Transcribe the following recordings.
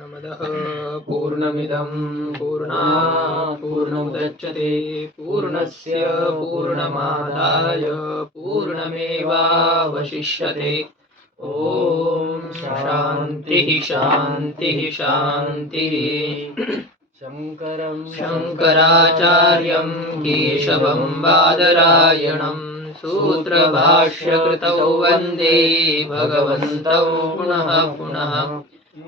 पूर्णमदः पूर्णमिदं पूर्णात् पूर्णमुदच्यते पूर्णस्य पूर्णमादाय पूर्णमेवावशिष्यते। ॐ शान्तिः शान्तिः शान्तिः। शङ्कराचार्यं केशवं बादरायणं सूत्रभाष्यकृतौ वन्दे भगवन्तौ पुनः पुनः।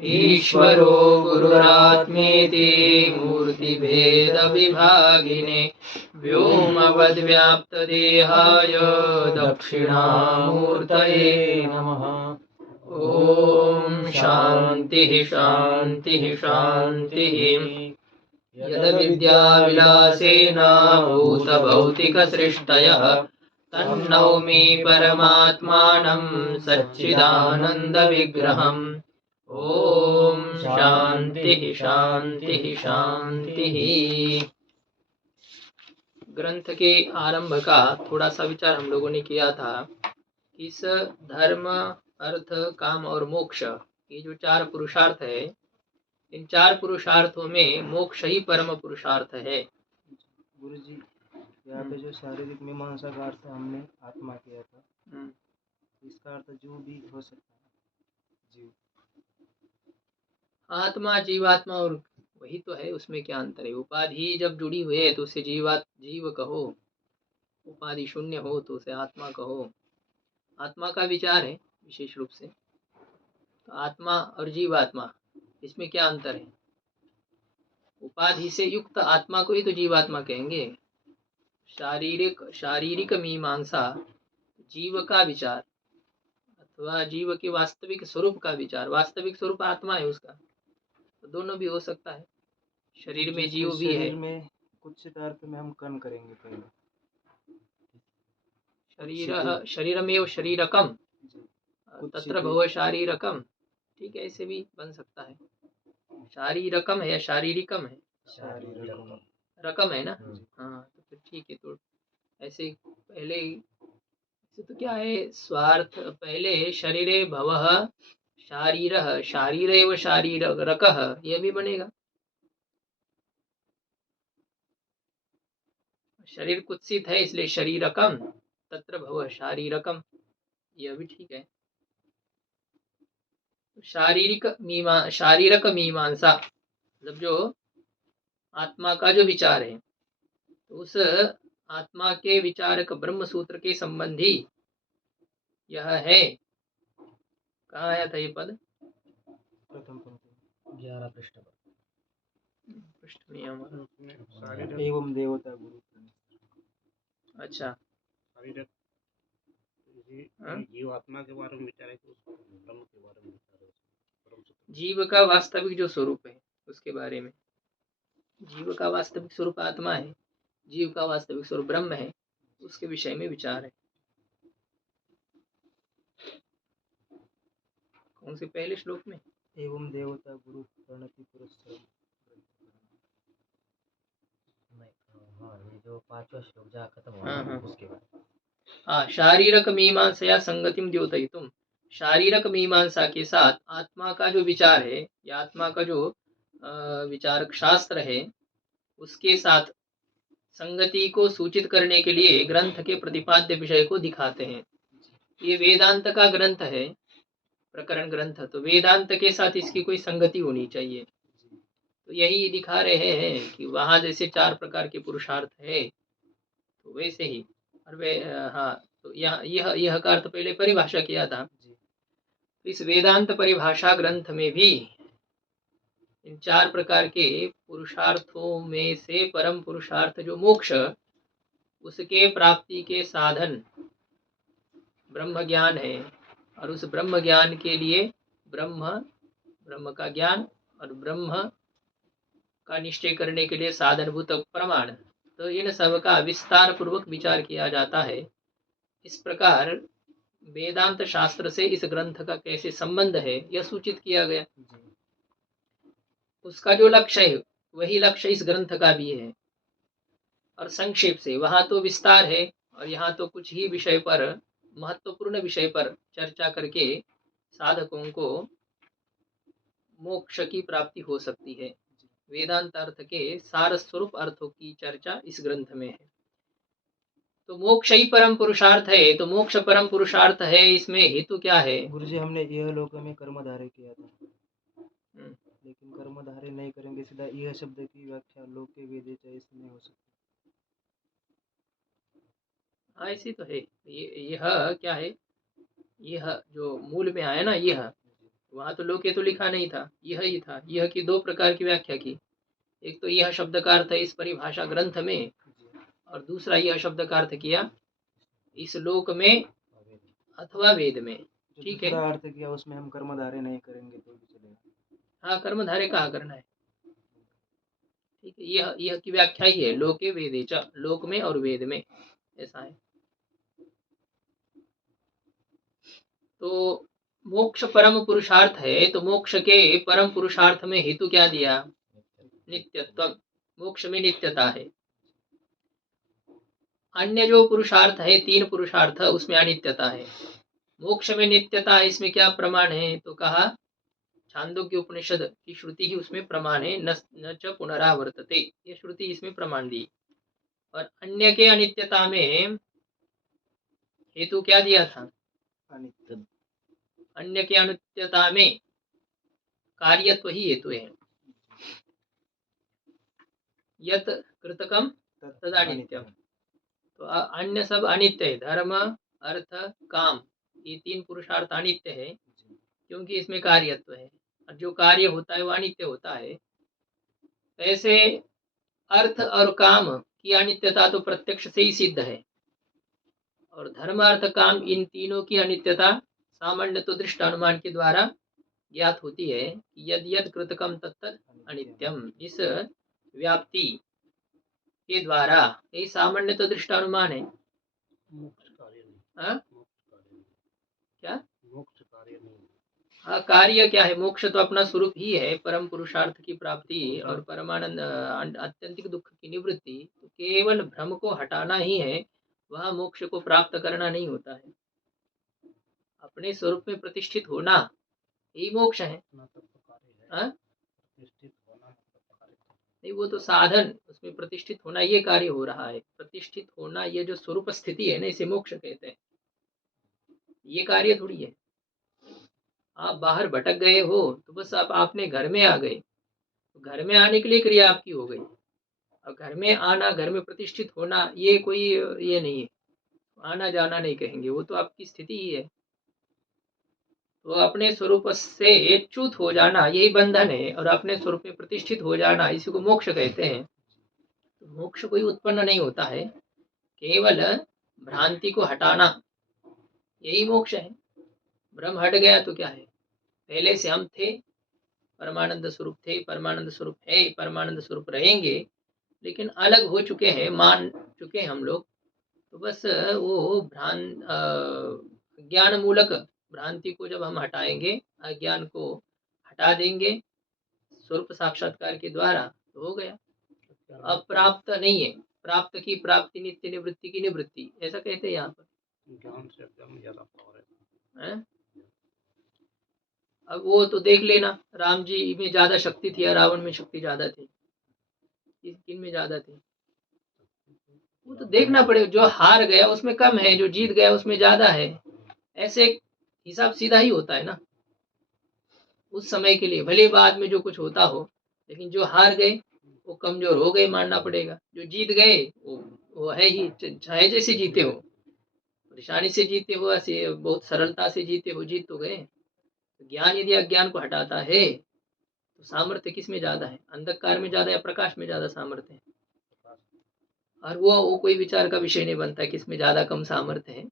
ईश्वरो गुरुरात्मेति मूर्तिभेदविभागिने व्योमवद्व्याप्तदेहाय दक्षिणामूर्तये नमः। ॐ शान्तिः शान्तिः शान्तिः। यद्विद्याविलासेन भूतभौतिकसृष्टयः तन्नौमि परमात्मानं सच्चिदानन्दविग्रहम्। ओम शांति शांति शांति। ग्रंथ के आरंभ का थोड़ा सा विचार हम लोगों ने किया था। इस धर्म अर्थ काम और मोक्ष ये जो चार पुरुषार्थ है, इन चार पुरुषार्थों में मोक्ष ही परम पुरुषार्थ है। गुरु जी यहाँ पे जो शारीरिक मीमांसा का अर्थ हमने आत्मा किया था, इसका अर्थ जो भी हो सकता है, जीव। आत्मा जीवात्मा और वही तो है, उसमें क्या अंतर है। उपाधि जब जुड़ी हुई है तो उसे जीव कहो, उपाधि शून्य हो तो उसे आत्मा कहो। आत्मा का विचार है विशेष रूप से। तो आत्मा और जीवात्मा इसमें क्या अंतर है। उपाधि से युक्त आत्मा को ही तो जीवात्मा कहेंगे। शारीरिक मीमांसा जीव का विचार अथवा जीव के वास्तविक स्वरूप का विचार। वास्तविक स्वरूप आत्मा है उसका, तो दोनों भी हो सकता है। शरीर में जीव भी है। शरीर में कुछ अर्थ में हम कर्ण करेंगे पहले। शरीरमेव शरीरकम तत्र भव शारीरकम। ठीक है, ऐसे भी बन सकता है। शारीरकम है या शारीरिकम है? रकम है ना। हाँ, तो फिर ठीक है। तो ऐसे पहले से तो क्या है, स्वार्थ पहले शरीरे भवः शारीरः शारीरेव शारीरकः, यह भी बनेगा। शरीर कुत्सित है इसलिए शरीरकम तत्र भव शारीरकम, यह भी ठीक है। शारीरिक मीमांसा मतलब जो आत्मा का जो विचार है, तो उस आत्मा के विचारक ब्रह्म सूत्र के संबंधी यह है। कहाँ आया था ये पद? प्रथम पंक्ति 11 पृष्ठ पर। पृष्ठ में हमारा एवं देवता गुरु। अच्छा, जीवात्मा के बारे में विचार है, ब्रह्म के बारे में विचार है। जीव का वास्तविक जो स्वरूप है उसके बारे में। जीव का वास्तविक स्वरूप आत्मा है, जीव का वास्तविक स्वरूप ब्रह्म है, उसके विषय में विचार है। कौन से पहले श्लोक में? एवं देवता गुरु प्रणति पुरस्सरम। हाँ, ये जो पांचवा श्लोक जहाँ खत्म हुआ उसके बाद। हाँ, शारीरक मीमांसा संगतिम द्योतयितुम। शारीरक मीमांसा के साथ आत्मा का जो विचार है या आत्मा का जो विचारक शास्त्र है उसके साथ संगति को सूचित करने के लिए ग्रंथ के प्रतिपाद्य विषय को दिखाते हैं। ये वेदांत का ग्रंथ है, प्रकरण ग्रंथ, तो वेदांत के साथ इसकी कोई संगति होनी चाहिए। तो यही दिखा रहे हैं कि वहां जैसे चार प्रकार के पुरुषार्थ है तो वैसे ही। और वे हाँ, तो यह का अर्थ पहले परिभाषा किया था। तो इस वेदांत परिभाषा ग्रंथ में भी इन चार प्रकार के पुरुषार्थों में से परम पुरुषार्थ जो मोक्ष, उसके प्राप्ति के साधन ब्रह्म ज्ञान है। और उस ब्रह्म ज्ञान के लिए ब्रह्म का ज्ञान और ब्रह्म का निश्चय करने के लिए साधनभूत प्रमाण, तो इन सब का विस्तार पूर्वक विचार किया जाता है। इस प्रकार वेदांत शास्त्र से इस ग्रंथ का कैसे संबंध है यह सूचित किया गया। उसका जो लक्ष्य है वही लक्ष्य इस ग्रंथ का भी है। और संक्षेप से, वहां तो विस्तार है और यहाँ तो कुछ ही विषय पर, महत्वपूर्ण विषय पर चर्चा करके साधकों को मोक्ष की प्राप्ति हो सकती है। वेदांत अर्थ के सार स्वरूप अर्थों की चर्चा इस ग्रंथ में है। तो मोक्ष ही परम पुरुषार्थ है, तो मोक्ष परम पुरुषार्थ है, इसमें हेतु क्या है? गुरुजी हमने यह लोक में कर्मधारय किया था, हम्म, लेकिन कर्मधारय नहीं करेंगे, सीधा यह शब्द की व्याख्या लोके वेदे च इसमें हो सकती हाँ ऐसी तो है। यह क्या है, यह जो मूल में आया ना, यह वहां तो लोके तो लिखा नहीं था, यह ही था। यह की दो प्रकार की व्याख्या की, एक तो यह शब्द का अर्थ है इस परिभाषा ग्रंथ में, और दूसरा यह शब्द का अर्थ किया इस लोक में अथवा वेद में। जो ठीक है, दूसरा अर्थ किया उसमें हम कर्मधारय नहीं करेंगे तो भी चलेगा। हाँ कर्मधारय कहा करना है। ठीक है, यह की व्याख्या ही है, लोके वेदे च, लोक में और वेद में, ऐसा है। तो मोक्ष परम पुरुषार्थ है, तो मोक्ष के परम पुरुषार्थ में हेतु क्या दिया? नित्यत्व, मोक्ष में नित्यता है। अन्य जो पुरुषार्थ है, तीन पुरुषार्थ, उसमें अनित्यता है। मोक्ष में नित्यता है, इसमें क्या प्रमाण है? तो कहा छांदोग्य उपनिषद की श्रुति ही उसमें प्रमाण है, न च पुनरावर्तते, ये श्रुति इसमें प्रमाण दी। और अन्य के अनित्यता में हेतु क्या दिया था? अनित्य। अन्य के अनित्यता में कार्यत्व ही हेतु है। यत कृतकम तदानित्यम, तो अन्य सब अनित्य है। धर्म, अर्थ, काम, ये तीन पुरुषार्थ अनित्य है, क्योंकि इसमें कार्यत्व है, और जो कार्य होता है वो अनित्य होता है। ऐसे अर्थ और काम की अनित्यता तो प्रत्यक्ष से ही सिद्ध है, और धर्म, अर्थ, काम, इन तीनों की अनित्यता सामान्य तो दृष्ट अनुमान के द्वारा ज्ञात होती है। यद यद कृतकम तत्त अनित्यम, इस व्याप्ति के द्वारा, यही सामान्य तो दृष्ट अनुमान है। हाँ? क्या? हाँ, कार्य क्या है? मोक्ष तो अपना स्वरूप ही है, परम पुरुषार्थ की प्राप्ति और परमानंद आत्यंतिक दुख की निवृत्ति। तो केवल भ्रम को हटाना ही है, वह मोक्ष को प्राप्त करना नहीं होता है। अपने स्वरूप में प्रतिष्ठित होना यही मोक्ष है। हाँ? नहीं, वो तो साधन, उसमें प्रतिष्ठित होना ये कार्य हो रहा है। प्रतिष्ठित होना, ये जो स्वरूप स्थिति है ना, इसे मोक्ष कहते हैं। ये कार्य थोड़ी है। आप बाहर भटक गए हो तो बस आप आपने घर में आ गए, तो घर में आने के लिए क्रिया आपकी हो गई। और घर में आना, घर में प्रतिष्ठित होना, ये कोई ये नहीं है, आना जाना नहीं कहेंगे, वो तो आपकी स्थिति ही है। तो अपने स्वरूप से च्युत हो जाना यही बंधन है, और अपने स्वरूप में प्रतिष्ठित हो जाना, इसी को मोक्ष कहते हैं। तो मोक्ष कोई उत्पन्न नहीं होता है, केवल भ्रांति को हटाना यही मोक्ष है। भ्रम हट गया तो क्या है? पहले से हम थे, परमानंद स्वरूप थे, परमानंद स्वरूप है, परमानंद स्वरूप रहेंगे, लेकिन अलग हो चुके हैं, मान चुके हैं हम लोग। तो बस वो ज्ञान मूलक भ्रांति को जब हम हटाएंगे, अज्ञान को हटा देंगे स्वरूप साक्षात्कार के द्वारा, तो हो गया। अब प्राप्त नहीं है, प्राप्त की प्राप्ति, नित्य निवृत्ति की निवृत्ति, ऐसा कहते हैं यहाँ पर। ज्ञान से एकदम ज्यादा पावर है। अब वो तो देख लेना, राम जी में ज्यादा शक्ति थी या रावण में शक्ति ज्यादा थी, किन में ज्यादा थी, वो तो देखना पड़ेगा। जो हार गया उसमें कम है, जो जीत गया उसमें ज्यादा है। ऐसे हिसाब सीधा ही होता है ना, उस समय के लिए। भले बाद में जो कुछ होता हो, लेकिन जो हार गए वो कमजोर हो गए, मानना पड़ेगा। जो जीत गए वो है ही, चाहे जैसे जीते हो, परेशानी से जीते हो, ऐसे बहुत सरलता से जीते हो, जीत तो गए। ज्ञान यदि अज्ञान को हटाता है, तो सामर्थ्य किस में ज्यादा है? अंधकार में ज्यादा या प्रकाश में ज्यादा सामर्थ्य है? और वो कोई विचार का विषय नहीं बनता किस में ज्यादा कम सामर्थ्य है।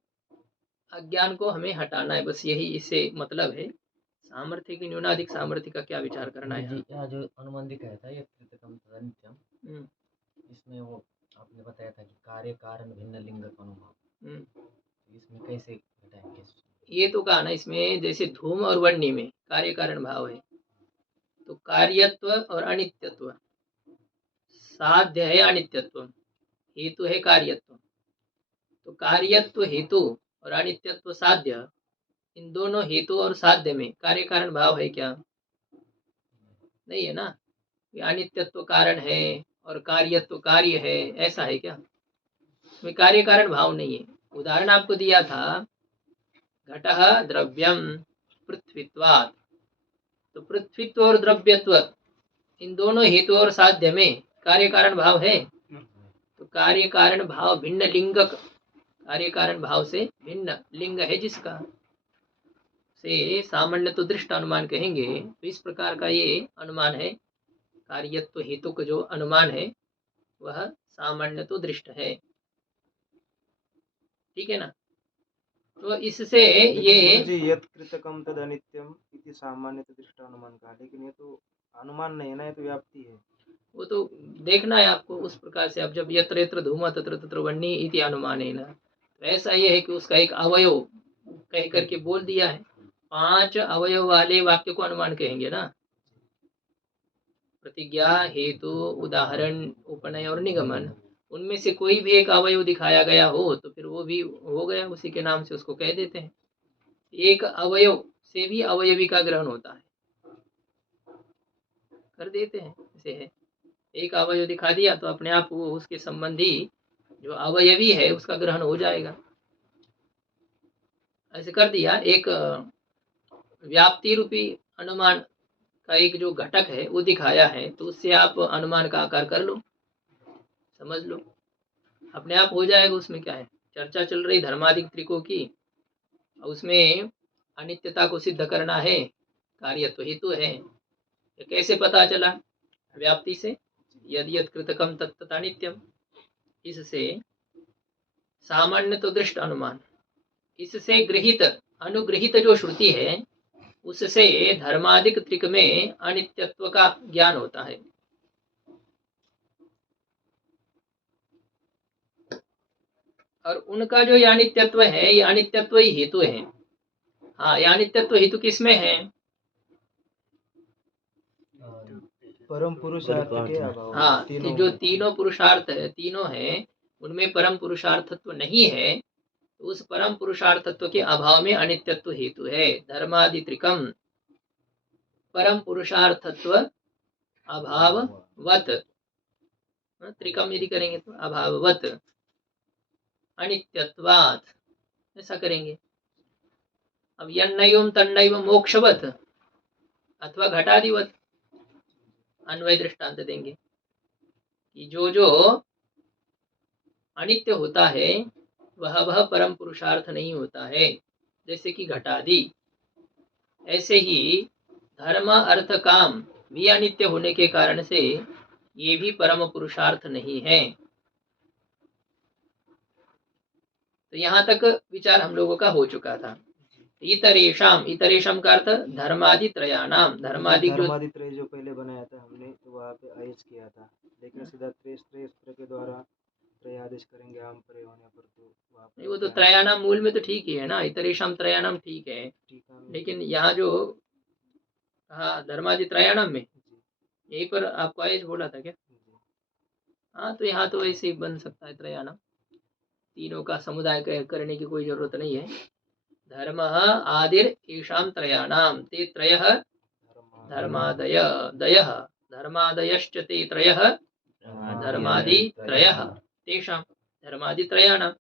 अज्ञान को हमें हटाना है, बस यही इससे मतलब है। सामर्थ्य की न्यूनाधिक सामर्थ्य का क्या विचार करना है? जी, यहाँ जो अनुमान दिखाया था ये कृतकम तदनित्यम, इसमें वो आपने बताया था कि कार्य कारण भिन्न लिंग का अनुभव, इसमें कैसे घटाएंगे? ये तो कहा ना, इसमें जैसे धूम और वन्नी में कार्य कारण भाव है, तो कार्यत्व और अनित्यत्व, साध्य है अनित्यत्व, हेतु है कार्यत्व। तो कार्यत्व हेतु और अनित्यत्व साध्य, इन दोनों हेतु और साध्य में कार्य कारण भाव है क्या? नहीं है ना। ये अनित्यत्व कारण है और कार्यत्व कार्य है, ऐसा है क्या? इसमें कार्य कारण भाव नहीं है। उदाहरण आपको दिया था, घटः द्रव्यम पृथ्वीत्वात्। तो पृथ्वीत्व और द्रव्यत्व, इन दोनों हेतु और साध्य में कार्य कारण भाव है। तो कार्य कारण भाव भिन्न लिंगक, कार्य कारण भाव से भिन्न लिंग है जिसका, से सामान्य तो दृष्ट अनुमान कहेंगे। तो इस प्रकार का ये अनुमान है, कार्यत्व हेतु का जो अनुमान है वह सामान्य तो दृष्ट है। ठीक है ना। तो इससे ये जी यत् कृतकम तद अनित्यम इति सामान्य दृष्ट अनुमान का, लेकिन ये तो अनुमान नहीं है ना, ये तो व्याप्ति है। वो तो देखना है आपको उस प्रकार से। अब जब यत्र यत्र धूमा तत्र तत्र वह्नि इति अनुमान है ना, तो ऐसा ये है कि उसका एक अवयव कह करके बोल दिया है। 5 अवयव वाले वाक्य को अनुमान कहेंगे ना। प्रतिज्ञा, हेतु, उदाहरण, उपनय और निगमन, उनमें से कोई भी एक अवयव दिखाया गया हो तो फिर वो भी हो गया, उसी के नाम से उसको कह देते हैं। एक अवयव से भी अवयवी का ग्रहण होता है, कर देते हैं। ऐसे है, एक अवयव दिखा दिया तो अपने आप वो उसके संबंधी जो अवयवी है उसका ग्रहण हो जाएगा। ऐसे कर दिया। एक व्याप्ति रूपी अनुमान का एक जो घटक है वो दिखाया है, तो उससे आप अनुमान का आकार कर लो, समझ लो, अपने आप हो जाएगा। उसमें क्या है, चर्चा चल रही धर्मादिक त्रिकों की, उसमें अनित्यता को सिद्ध करना है, कार्यत्व हेतु है। ये कैसे पता चला? व्याप्ति से, यदि यत् कृतकम तत्तत् अनित्यम। इससे सामान्य तो दृष्ट अनुमान, इससे गृहित अनुगृहित जो श्रुति है उससे धर्मादिक त्रिक में अनित्यत्व का ज्ञान होता है। और उनका जो अनित्यत्व है, ये अनित्यत्व ही हेतु है। हाँ, ये अनित्यत्व हेतु किसमें है? परम पुरुषार्थ के अभाव। हाँ, जो तीनों पुरुषार्थ है, तीनों है, उनमें परम पुरुषार्थत्व नहीं है। तो उस परम पुरुषार्थत्व के अभाव में अनित्यत्व हेतु है। धर्मादि त्रिकम परम पुरुषार्थत्व अभाववत, त्रिकम यदि करेंगे तो अभाववत अनित्यत्वात्, ऐसा करेंगे। अब यन्नैवं तन्नैव मोक्षवत अथवा घटादिवत अन्वय दृष्टांत देंगे कि जो जो अनित्य होता है वह परम पुरुषार्थ नहीं होता है, जैसे कि घटादि। ऐसे ही धर्म अर्थ काम भी अनित्य होने के कारण से ये भी परम पुरुषार्थ नहीं है। तो यहाँ तक विचार हम लोगों का हो चुका था। इतरेशम, इतरेशम का अर्थ धर्मादि त्रयाणाम, धर्मादि त्रय जो पहले बनाया था हमने, तो वहाँ पे आयस किया था, लेकिन सीधा त्रय के द्वारा त्रयादेश करेंगे आम परे होने पर, तो वहाँ पे वो तो त्रयाणाम मूल में तो ठीक ही है ना, इतरेशम त्रयाणाम ठीक है, लेकिन यहाँ जो हाँ धर्मादि त्रयाणाम में यहीं पर आपको आयस बोला था क्या? हाँ, तो यहाँ तो ऐसे ही बन सकता है त्रयाणाम, तीनों का समुदाय करने की कोई जरूरत नहीं है। धर्म आदिर ईशाम त्रयाणाम, ते त्रयः धर्मादय दयः, धर्मादयश्च ते त्रयः धर्मादि त्रयः तेषां धर्मादि त्रयाणाम।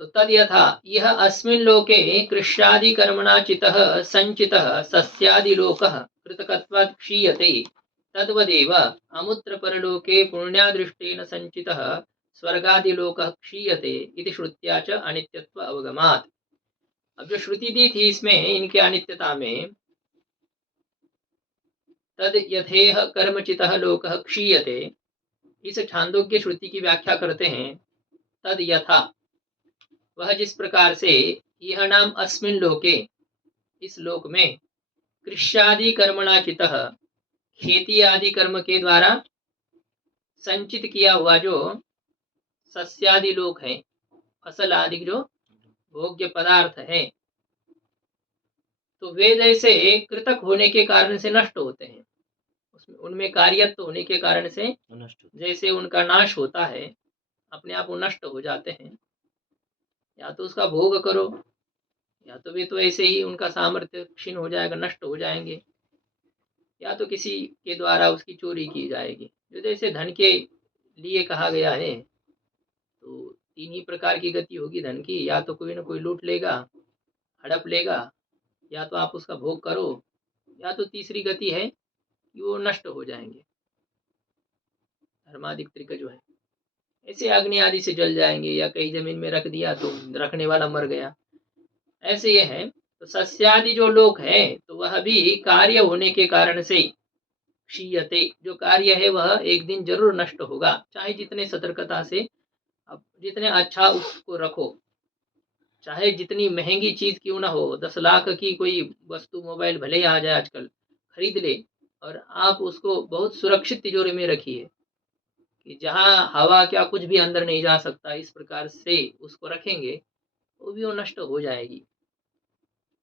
तो तद यथा यह अस्मिन् लोके कृष्यादि कर्मणा चितः संचितः सस्यादि लोकः कृतकत्वात् क्षीयते, तद्वदेव अमुत्र परलोके पुण्यादृष्टेन संचितः स्वर्गादि लोकः क्षीयते इति श्रुत्या च अनित्यत्व अवगमात्। अब जो श्रुति दी थी इसमें इनके अनित्यता में, तद यथेह कर्मचितः लोकः क्षीयते, इस छांदोग्य श्रुति की व्याख्या करते हैं। तद यथा, वह जिस प्रकार से, यह नाम अस्मिन् लोके, इस लोक में, कृष्यादि कर्मणा चितः, खेती आदि कर्म के द्वारा संचित किया हुआ जो सस्यादि लोक है, फसल आदि जो भोग्य पदार्थ है, तो वे जैसे कृतक होने के कारण से नष्ट होते हैं, उसमें उनमें कार्यत्व होने के कारण से जैसे उनका नाश होता है, अपने आप वो नष्ट हो जाते हैं। या तो उसका भोग करो, या तो वे तो ऐसे ही उनका सामर्थ्य क्षीण हो जाएगा, नष्ट हो जाएंगे। या तो किसी के द्वारा उसकी चोरी की जाएगी। जो जैसे धन के लिए कहा गया है, तो 3 ही प्रकार की गति होगी धन की, या तो कोई ना कोई लूट लेगा, हड़प लेगा, या तो आप उसका भोग करो, या तो तीसरी गति है कि वो नष्ट हो जाएंगे, धर्माधिक त्रिक जो है, ऐसे अग्नि आदि से जल जाएंगे, या कहीं जमीन में रख दिया तो रखने वाला मर गया, ऐसे ये है। तो सस्यादि जो लोक है तो वह भी कार्य होने के कारण से क्षीयते, जो कार्य है वह एक दिन जरूर नष्ट होगा, चाहे जितने सतर्कता से अब जितने अच्छा उसको रखो, चाहे जितनी महंगी चीज क्यों ना हो, 10 लाख की कोई वस्तु मोबाइल भले ही आ जाए आजकल, खरीद ले और आप उसको बहुत सुरक्षित तिजोरी में रखिए कि जहां हवा क्या कुछ भी अंदर नहीं जा सकता, इस प्रकार से उसको रखेंगे वो भी वो नष्ट हो जाएगी,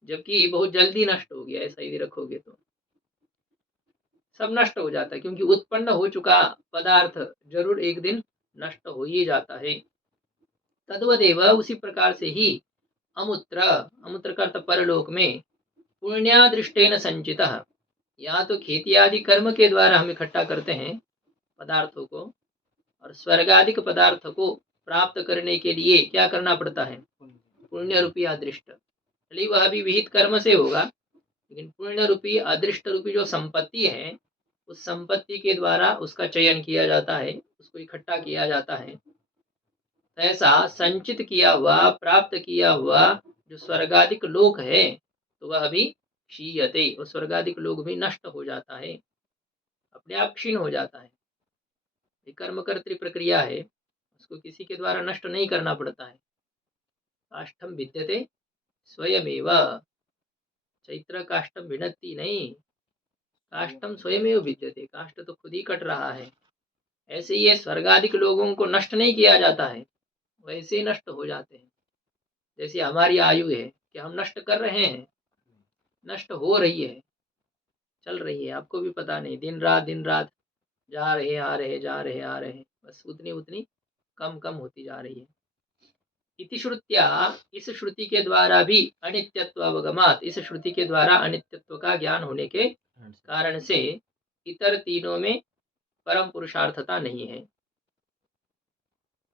जबकि बहुत जल्दी नष्ट होगी, ऐसा यदि रखोगे तो सब नष्ट हो जाता है, क्योंकि उत्पन्न हो चुका पदार्थ जरूर एक दिन नष्ट हो ही जाता है। तद्वदेव, उसी प्रकार से ही अमुत्र, अमुत्र का अर्थ परलोक में, पुण्यादृष्टेन संचित, या तो खेती आदि कर्म के द्वारा हम इकट्ठा करते हैं पदार्थों को, और स्वर्गाधिक पदार्थ को प्राप्त करने के लिए क्या करना पड़ता है, पुण्य रूपी अदृष्ट, भले वह भी विहित कर्म से होगा, लेकिन पुण्य रूपी अदृष्ट रूपी जो संपत्ति है, उस संपत्ति के द्वारा उसका चयन किया जाता है, उसको इकट्ठा किया जाता है। ऐसा संचित किया हुआ, प्राप्त किया हुआ जो स्वर्गाधिक लोक है, तो वह भी क्षीयते, वो स्वर्गाधिक लोक भी नष्ट हो जाता है, अपने आप क्षीण हो जाता है। ये कर्मकर्तृ प्रक्रिया है, उसको किसी के द्वारा नष्ट नहीं करना पड़ता है। काष्ठम विद्यते स्वयमेव, चैत्र काष्ठम भिनत्ति नहीं, काष्ठम स्वयमेव विद्यते, काष्ठ तो खुद ही कट रहा है। ऐसे ये स्वर्गाधिक लोगों को नष्ट नहीं किया जाता है, वैसे ही नष्ट हो जाते हैं। जैसे हमारी आयु है कि हम नष्ट कर रहे हैं, नष्ट हो रही है, चल रही है, आपको भी पता नहीं, दिन रात जा रहे आ रहे, जा रहे आ रहे, बस उतनी उतनी कम कम होती जा रही है। इति श्रुत्या, इस श्रुति के द्वारा भी अनित्यत्व अवगमात, इस श्रुति के द्वारा अनित्यत्व का ज्ञान होने के कारण से इतर तीनों में परम पुरुषार्थता नहीं है।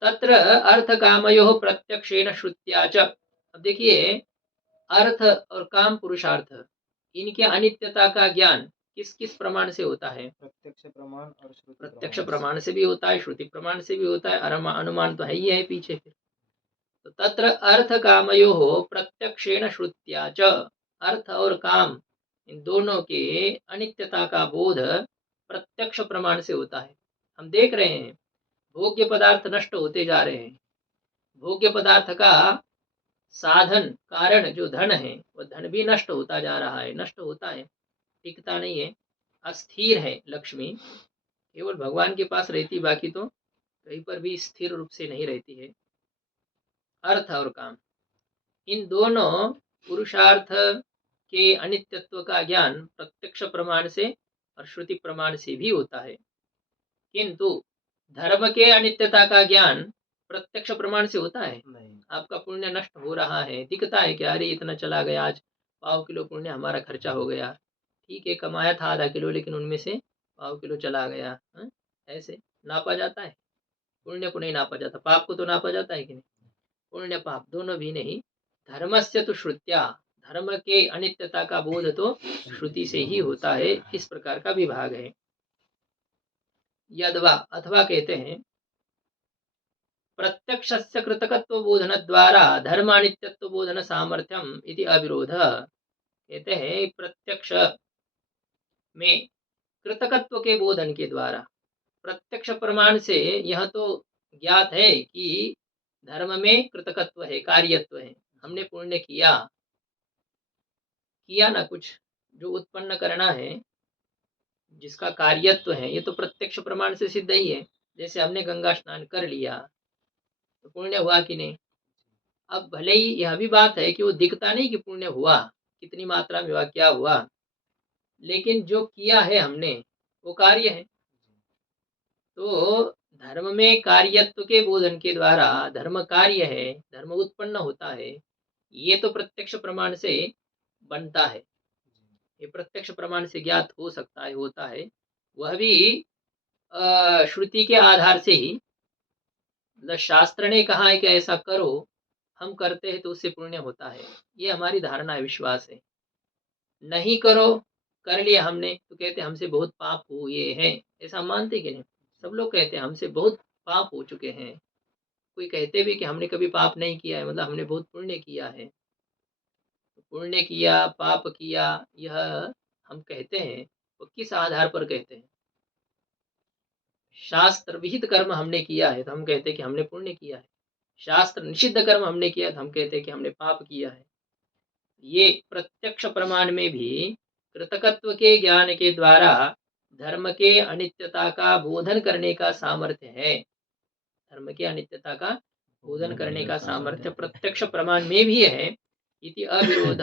तत्र अर्थ कामयो प्रत्यक्षेण श्रुत्या च, अब देखिए अर्थ और काम पुरुषार्थ, इनके अनित्यता का ज्ञान किस किस प्रमाण से होता है, प्रत्यक्ष प्रमाण और श्रुति प्रत्यक्ष प्रमाण से भी होता है, श्रुति प्रमाण से भी होता है, अनुमान तो है ही है पीछे फिर। तो तत्र अर्थ कामयो प्रत्यक्षेण श्रुत्या च, अर्थ और काम इन दोनों के अनित्यता का बोध प्रत्यक्ष प्रमाण से होता है। हम देख रहे हैं भोग्य पदार्थ नष्ट होते जा रहे हैं, भोग्य पदार्थ का साधन कारण जो धन है, वह धन भी नष्ट होता जा रहा है, नष्ट होता है, टिकता नहीं है, अस्थिर है। लक्ष्मी केवल भगवान के पास रहती, बाकी तो कहीं पर भी स्थिर रूप से नहीं रहती है। अर्थ और काम, इन दोनों पुरुषार्थ के अनित्यत्व का ज्ञान प्रत्यक्ष प्रमाण से और श्रुति प्रमाण से भी होता है, किंतु धर्म के अनित्यता का ज्ञान प्रत्यक्ष प्रमाण से होता है नहीं। आपका पुण्य नष्ट हो रहा है, दिखता है कि अरे इतना चला गया, आज 1/2 किलो पुण्य हमारा खर्चा हो गया, ठीक है कमाया था आधा किलो, लेकिन उनमें से 1/2 किलो चला गया। ऐसे नापा जाता है, पुण्य को नहीं नापा जाता, पाप को तो नापा जाता है कि नहीं, पुण्य पाप दोनों भी नहीं। धर्मस्य तो श्रुत्या, धर्म के अनित्यता का बोध तो श्रुति से ही होता है, इस प्रकार का विभाग है। यदवा, अथवा कहते हैं प्रत्यक्षस्य कृतकत्व बोधन द्वारा धर्मानित्यत्व बोधन सामर्थ्यम इति अविरोध, कहते हैं प्रत्यक्ष में कृतकत्व के बोधन के द्वारा, प्रत्यक्ष प्रमाण से यह तो ज्ञात है कि धर्म में कृतकत्व है, कार्यत्व है, हमने पुण्य किया ना, कुछ जो उत्पन्न करना है जिसका कार्यत्व है, ये तो प्रत्यक्ष प्रमाण से सिद्ध ही है। जैसे हमने गंगा स्नान कर लिया तो पुण्य हुआ कि नहीं। अब भले ही यह भी बात है कि वो दिखता नहीं कि पुण्य हुआ, कितनी मात्रा में हुआ, क्या हुआ, लेकिन जो किया है हमने वो कार्य है। तो धर्म में कार्यत्व के बोधन के द्वारा धर्म कार्य है, धर्म उत्पन्न होता है, ये तो प्रत्यक्ष प्रमाण से बनता है। ये प्रत्यक्ष प्रमाण से ज्ञात हो सकता है, होता है, वह भी श्रुति के आधार से ही। मतलब शास्त्र ने कहा है कि ऐसा करो, हम करते हैं तो उससे पुण्य होता है, ये हमारी धारणा है, विश्वास है। नहीं करो, कर लिया हमने तो कहते हमसे बहुत पाप हुए हैं, ऐसा हम मानते कि नहीं? सब लोग कहते हैं हमसे बहुत पाप हो चुके हैं। कोई कहते भी कि हमने कभी पाप नहीं किया है, मतलब हमने बहुत पुण्य किया है। पुण्य किया, पाप किया, यह हम कहते हैं, वो किस आधार पर कहते हैं? शास्त्र विहित कर्म हमने किया है तो हम कहते हैं कि हमने पुण्य किया है। शास्त्र निषिद्ध कर्म हमने किया तो हम कहते हैं कि हमने पाप किया है। ये प्रत्यक्ष प्रमाण में भी कृतकत्व के ज्ञान के द्वारा धर्म के अनित्यता का बोधन करने का सामर्थ्य है। धर्म की अनित्यता का बोधन करने का सामर्थ्य प्रत्यक्ष प्रमाण में भी है। इति अविरोध,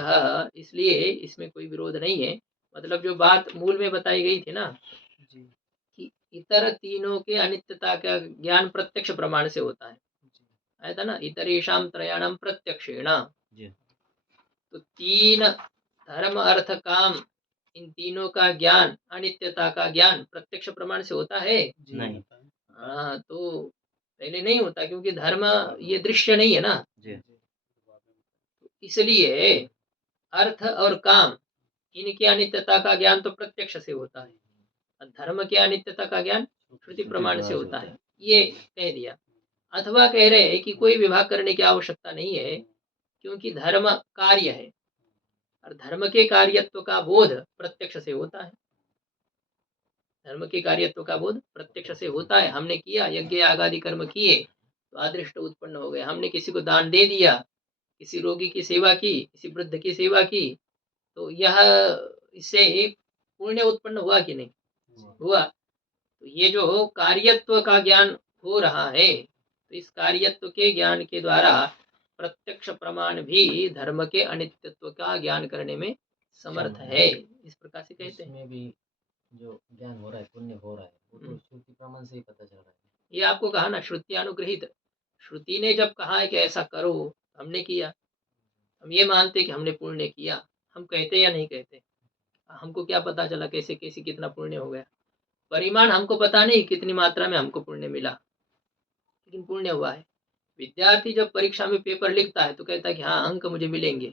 इसलिए इसमें कोई विरोध नहीं है। मतलब जो बात मूल में बताई गई थी ना जी कि इतर तीनों के अनित्यता का ज्ञान प्रत्यक्ष प्रमाण से होता है, जी आया था ना, इतरेषाम त्रयाणाम प्रत्यक्षेण। जी तो तीन, धर्म अर्थ काम, इन तीनों का ज्ञान, अनित्यता का ज्ञान प्रत्यक्ष प्रमाण से होता है। जी नहीं। हाँ, तो पहले नहीं होता क्योंकि धर्म ये दृश्य नहीं है ना, जी इसलिए अर्थ और काम, इनकी अनित्यता का ज्ञान तो प्रत्यक्ष से होता है, और धर्म की अनित्यता का ज्ञान श्रुति प्रमाण से होता है, ये कह दिया। अथवा कह रहे हैं कि कोई विभाग करने की आवश्यकता नहीं है, क्योंकि धर्म कार्य है और धर्म के कार्यत्व का बोध प्रत्यक्ष से होता है। धर्म के कार्यत्व का बोध प्रत्यक्ष से होता है। हमने किया, यज्ञ आदि कर्म किए तो अदृष्ट उत्पन्न हो गए। हमने किसी को दान दे दिया, किसी रोगी की सेवा की, किसी वृद्ध की सेवा की, तो यह, इससे एक पुण्य उत्पन्न हुआ कि नहीं हुआ? तो ये जो कार्यत्व का ज्ञान हो रहा है, तो इस कार्यत्व के ज्ञान के द्वारा प्रत्यक्ष प्रमाण भी धर्म के अनित्यत्व का ज्ञान करने में समर्थ है, इस प्रकार से कहते हैं। इसमें भी जो ज्ञान हो रहा है, पुण्य हो रहा है, वो तो श्रुति प्रमाण से ही पता चल रहा है। ये आपको कहा ना, श्रुति अनुग्रहित। श्रुति ने जब कहा है कि ऐसा करो, हमने किया, हम ये मानते कि हमने पुण्य किया। हम कहते या नहीं कहते? हमको क्या पता चला कैसे कैसे कितना पुण्य हो गया? परिमाण हमको पता नहीं कितनी मात्रा में हमको पुण्य मिला, लेकिन पुण्य हुआ है। विद्यार्थी जब परीक्षा में पेपर लिखता है तो कहता है कि हाँ, अंक मुझे मिलेंगे,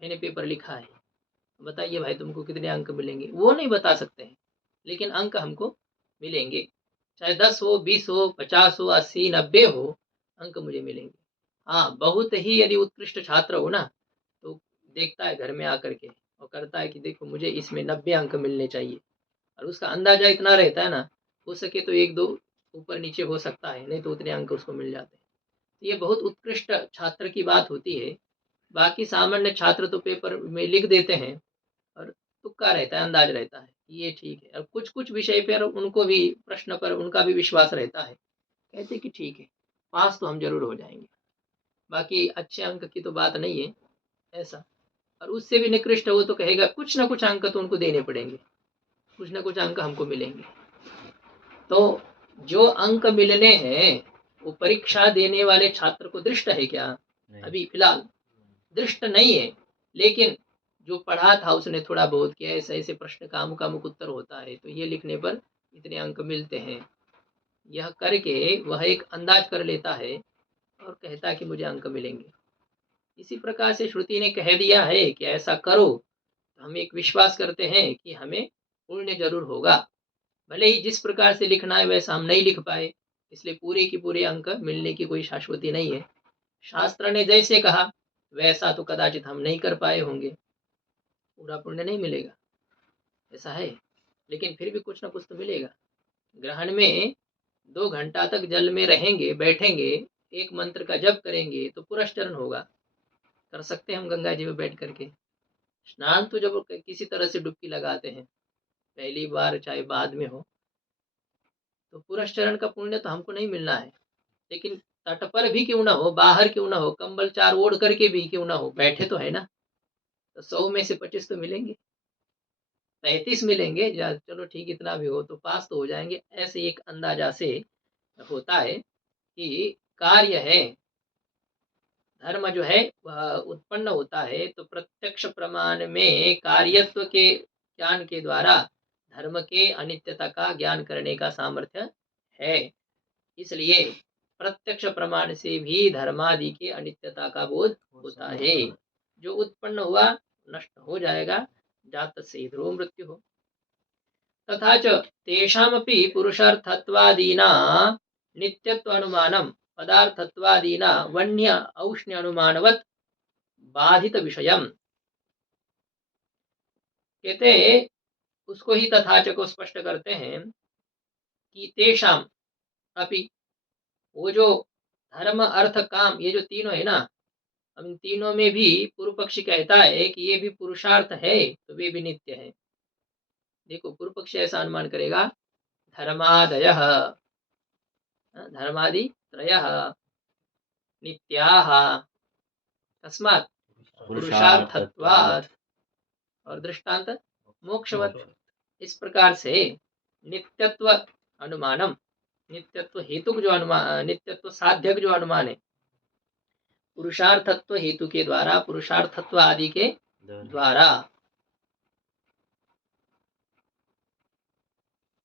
मैंने पेपर लिखा है। बताइए भाई तुमको कितने अंक मिलेंगे? वो नहीं बता सकते हैं, लेकिन अंक हमको मिलेंगे। चाहे 10 हो, 20 हो, 50 हो, 80, 90 हो, अंक मुझे मिलेंगे। हाँ, बहुत ही यदि उत्कृष्ट छात्र हो ना, तो देखता है घर में आकर के और करता है कि देखो मुझे इसमें 90 अंक मिलने चाहिए, और उसका अंदाजा इतना रहता है ना, हो सके तो 1-2 ऊपर नीचे हो सकता है, नहीं तो उतने अंक उसको मिल जाते हैं। तो ये बहुत उत्कृष्ट छात्र की बात होती है। बाकी सामान्य छात्र तो पेपर में लिख देते हैं और तुक्का रहता है, अंदाज रहता है, ये ठीक है। और कुछ कुछ विषय पर उनको भी, प्रश्न पर उनका भी विश्वास रहता है, कहते कि ठीक है, पास तो हम जरूर हो जाएंगे, बाकी अच्छे अंक की तो बात नहीं है, ऐसा। और उससे भी निकृष्ट हो तो कहेगा कुछ ना कुछ अंक तो उनको देने पड़ेंगे, कुछ ना कुछ अंक हमको मिलेंगे। तो जो अंक मिलने हैं वो परीक्षा देने वाले छात्र को दृष्ट है क्या? अभी फिलहाल दृष्ट नहीं है, लेकिन जो पढ़ा था उसने थोड़ा बहुत किया, ऐसे ऐसे प्रश्न का अमुक अमुक उत्तर होता है, तो ये लिखने पर इतने अंक मिलते हैं, यह करके वह एक अंदाज कर लेता है और कहता है कि मुझे अंक मिलेंगे। इसी प्रकार से श्रुति ने कह दिया है कि ऐसा करो, तो हम एक विश्वास करते हैं कि हमें पुण्य जरूर होगा। भले ही जिस प्रकार से लिखना है वैसा हम नहीं लिख पाए, इसलिए पूरे की पूरे अंक मिलने की कोई शाश्वती नहीं है। शास्त्र ने जैसे कहा वैसा तो कदाचित हम नहीं कर पाए होंगे, पूरा पुण्य नहीं मिलेगा, ऐसा है, लेकिन फिर भी कुछ ना कुछ तो मिलेगा। ग्रहण में 2 घंटा तक जल में रहेंगे, बैठेंगे, एक मंत्र का जप करेंगे तो पुरस्चरण होगा। कर सकते हैं हम गंगा जी में बैठ करके। स्नान तो जब किसी तरह से डुबकी लगाते हैं, पहली बार चाहे बाद में हो, तो पुरस्चरण का पुण्य तो हमको नहीं मिलना है, लेकिन तट पर भी क्यों ना हो, बाहर क्यों ना हो, कंबल 4 ओढ़ करके भी क्यों ना हो, बैठे तो है ना, तो 100 में से 25 तो मिलेंगे, 35 मिलेंगे, चलो ठीक, इतना भी हो तो पास तो हो जाएंगे। ऐसे एक अंदाजा से होता है कि कार्य है, धर्म जो है वह उत्पन्न होता है, तो प्रत्यक्ष प्रमाण में कार्यत्व के ज्ञान के द्वारा धर्म के अनित्यता का ज्ञान करने का सामर्थ्य है। इसलिए प्रत्यक्ष प्रमाण से भी धर्मादि के अनित्यता का बोध होता है। जो उत्पन्न हुआ नष्ट हो जाएगा, जात से ध्रुव मृत्यु हो। तथा च तेषामपि पुरुषार्थत्वादीना नित्यत्व अनुमानम पदार्थत्वादीना वन्य औष्ण्य अनुमानवत बाधित विषयम। कहते उसको ही तथा च को स्पष्ट करते हैं कि तेषाम अपि, वो जो धर्म अर्थ काम ये जो तीनों है ना, अब इन तीनों में भी पूर्व पक्षी कहता है कि ये भी पुरुषार्थ है तो वे भी नित्य है। देखो पूर्व पक्षी ऐसा अनुमान करेगा, धर्मादयः धर्मादि त्रयः नित्याः तस्मात् पुरुषार्थत्वात्, और दृष्टांत मोक्षवत्। इस प्रकार से नित्यत्व अनुमानम, नित्यत्व हेतु जो अनुमान, नित्यत्व साध्यक जो अनुमान है पुरुषार्थत्व हेतु के द्वारा, पुरुषार्थत्व आदि के द्वारा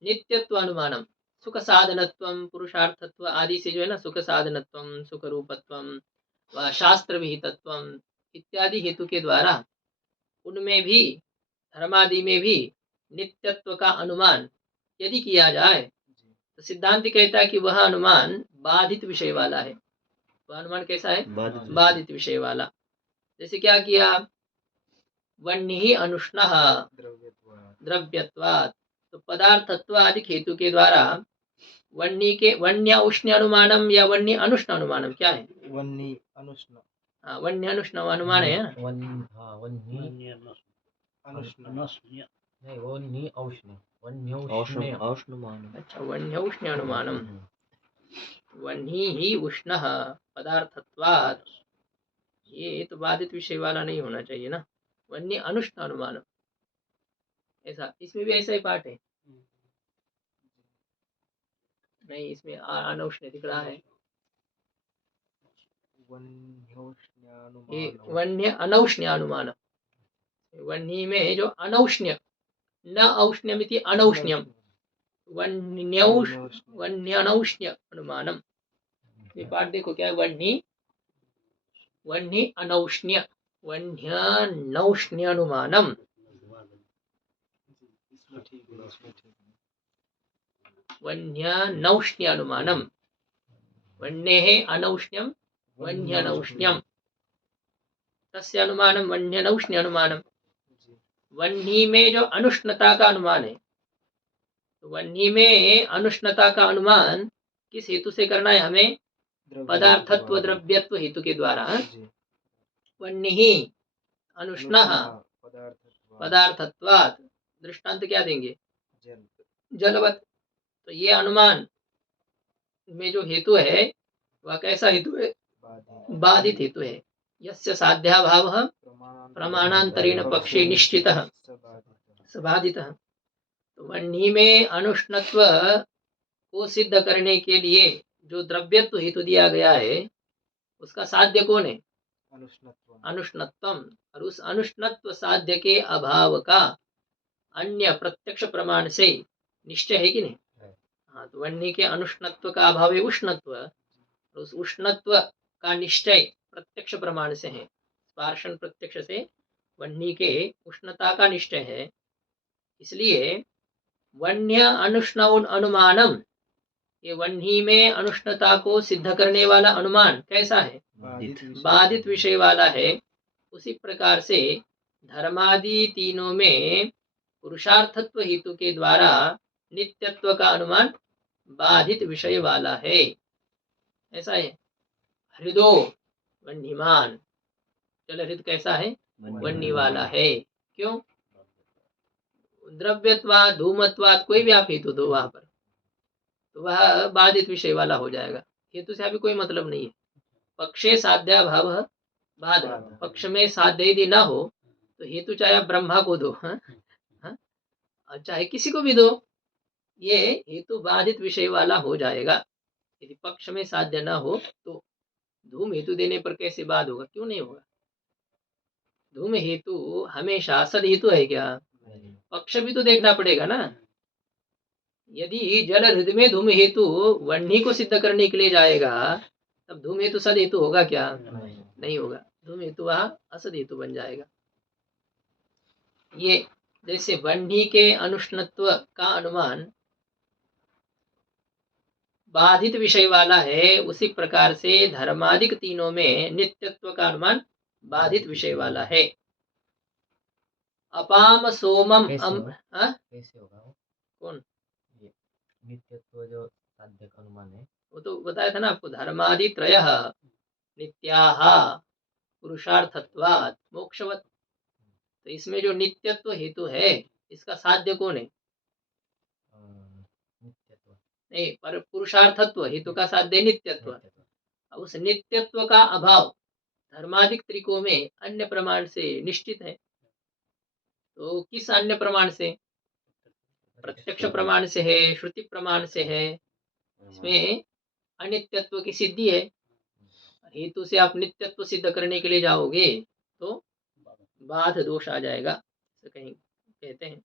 नित्यत्व अनुमानम सुख साधनत्वम, पुरुषार्थत्व आदि से जो है ना सुख साधनत्वम, सुख रूपत्वम व शास्त्र विहितत्वम इत्यादि हेतु के द्वारा उनमें भी धर्मादि में भी नित्यत्व का अनुमान यदि किया जाए तो सिद्धांत कहता है कि वह अनुमान बाधित विषय वाला है। वह अनुमान कैसा है? बाधित विषय वाला। जैसे क्या किया, वन्य अनुष्णः द्रव्यत्वात्, तो पदार्थत्व आदि हेतु के द्वारा वन्य के वन्य उष्ण अनुमानम या वन्य अनुष्ण अनुमानम क्या है? वन्य अनुष्ण। हाँ, वन्य अनुष्ण अनुमान है ना? अच्छा, वन्य उष्ण अनुमानम, वन्य ही उष्ण पदार्थत्वात्, ये तो बाधित विषय वाला नहीं होना चाहिए ना। वन्य अनुष्ण अनुमानम, ऐसा इसमें भी ऐसा ही पाठ है नहीं? इसमें अनौष्ण्य दिख रहा है, ये वन्य अनौष्ण्य अनुमान। वन्य में जो अनौष्ण्य, न औष्ण्यमिति अनौष्ण्यम, वन्य अनौष्ण्य अनुमानम। ये पाठ देखो क्या है, वन्य वन्य अनौष्ण्य, वन्य नौष्ण्य अनुमानम। वन्य नौष्ण्य अनुमानम, वन्य है अनौष्ण्यम, वन्य नौष्ण्यम, तस्य अनुमानम वन्य नौष्ण्य अनुमानम। वन्य में जो अनुष्णता का अनुमान है, तो वन्य में अनुष्णता का अनुमान किस हेतु से करना है हमें? पदार्थत्व द्रव्यत्व हेतु के द्वारा। वन्य ही अनुष्णः पदार्थत्वात्, दृष्टांत क्या देंगे? जलवत। तो ये अनुमान में जो हेतु है वह कैसा हेतु है? बाधित हेतु है। यस्य साध्याभावः प्रमाणांतरेण पक्षे निश्चितः सबाधितः। तो वन्य में अनुष्णत्व को सिद्ध करने के लिए जो द्रव्यत्व हेतु दिया गया है उसका साध्य कौन है? अनुष्णत्वम। और उस अनुष्णत्व साध्य के अभाव का अन्य प्रत्यक्ष प्रमाण से निश्चय है कि नहीं? हाँ, तो वन्य के अनुष्णत्व का अभाव है उष्णत्व, उस उष्णत्व का निश्चय प्रत्यक्ष प्रमाण से है। स्पार्शन प्रत्यक्ष से वन्य के उष्णता का निश्चय है। इसलिए वन्य अनुष्ण अनुमानम, ये वन्य में अनुष्णता को सिद्ध करने वाला अनुमान कैसा है? बाधित विषय वाला है। उसी प्रकार से धर्मादि तीनों में पुरुषार्थत्व हेतु के द्वारा नित्यत्व का अनुमान बाधित विषय वाला है। ऐसा है। हृदो वन्यमान, चल हृद कैसा है? वन्य वाला है। क्यों? द्रव्यत्वाद धूमत्वाद कोई भी आप हेतु दो वहां पर, तो वह बाधित विषय वाला हो जाएगा। हेतु से अभी कोई मतलब नहीं है। पक्षे साध्या भाव बाध, पक्ष में साध्य यदि ना हो तो हेतु चाहे आप ब्रह्मा को दो, चाहे किसी को भी दो, ये हेतु बाधित विषय वाला हो जाएगा। यदि पक्ष में साध्य ना हो तो धूम हेतु देने पर कैसे बाद होगा? क्यों नहीं होगा? धूम हेतु हमेशा सद हेतु है क्या? पक्ष भी तो देखना पड़ेगा ना। यदि जल हृदय में धूम हेतु वह्नि को सिद्ध करने के लिए जाएगा, तब धूम हेतु सद हेतु होगा क्या? नहीं होगा। धूम हेतु वहां असद हेतु बन जाएगा। ये जैसे वह्नि के अनुष्णत्व का अनुमान बाधित विषय वाला है, उसी प्रकार से धर्मादिक तीनों में नित्यत्व का अनुमान बाधित विषय वाला है। अपाम सोमम कैसे होगा वो? कौन? ये नित्यत्व जो साध्य का अनुमान है, वो तो बताया था ना आपको, धर्मादि त्रयः नित्याः पुरुषार्थत्वात् मोक्षवत्। तो इसमें जो नित्यत्व हेतु है, इसका साध्य कौन है? नित्यत्व नहीं, पर पुरुषार्थत्व हेतु का साध्य नित्यत्व। उस नित्यत्व का अभाव धर्मादिक त्रिकों में अन्य प्रमाण से निश्चित है। तो किस अन्य प्रमाण से? प्रत्यक्ष प्रमाण से है, श्रुति प्रमाण से है। इसमें अनित्यत्व की सिद्धि है। हेतु से आप नित्यत्व सिद्ध करने के लिए जाओगे तो बाध दोष आ जाएगा, तो कहीं कहते हैं।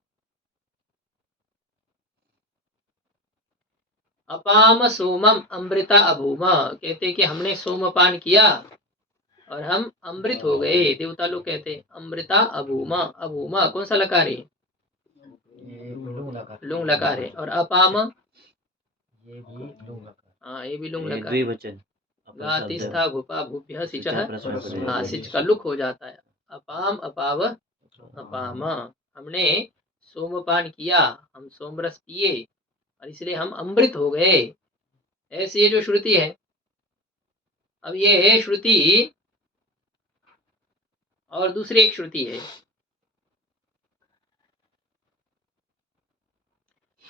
अपाम सोमम अमृता अभूम, कहते हैं कि हमने सोमपान किया और हम अमृत हो गए। देवता लोग कहते हैं अमृता अभूम। अभूम कौन सा लकार है? लुंग लकार है। और अपाम ये भी लुंग लकार। हाँ, ये भी लुंग लकार। द्विवचन। गातिस्था भूपा भूभ्यः सिचः। हाँ, सिच का लुक हो जाता है। अपाम अपाव अपाम, हमने सोमपान किया, हम सोमरस पिए और इसलिए हम अमृत हो गए। ऐसी ये जो श्रुति है। अब ये श्रुति और दूसरी एक श्रुति है।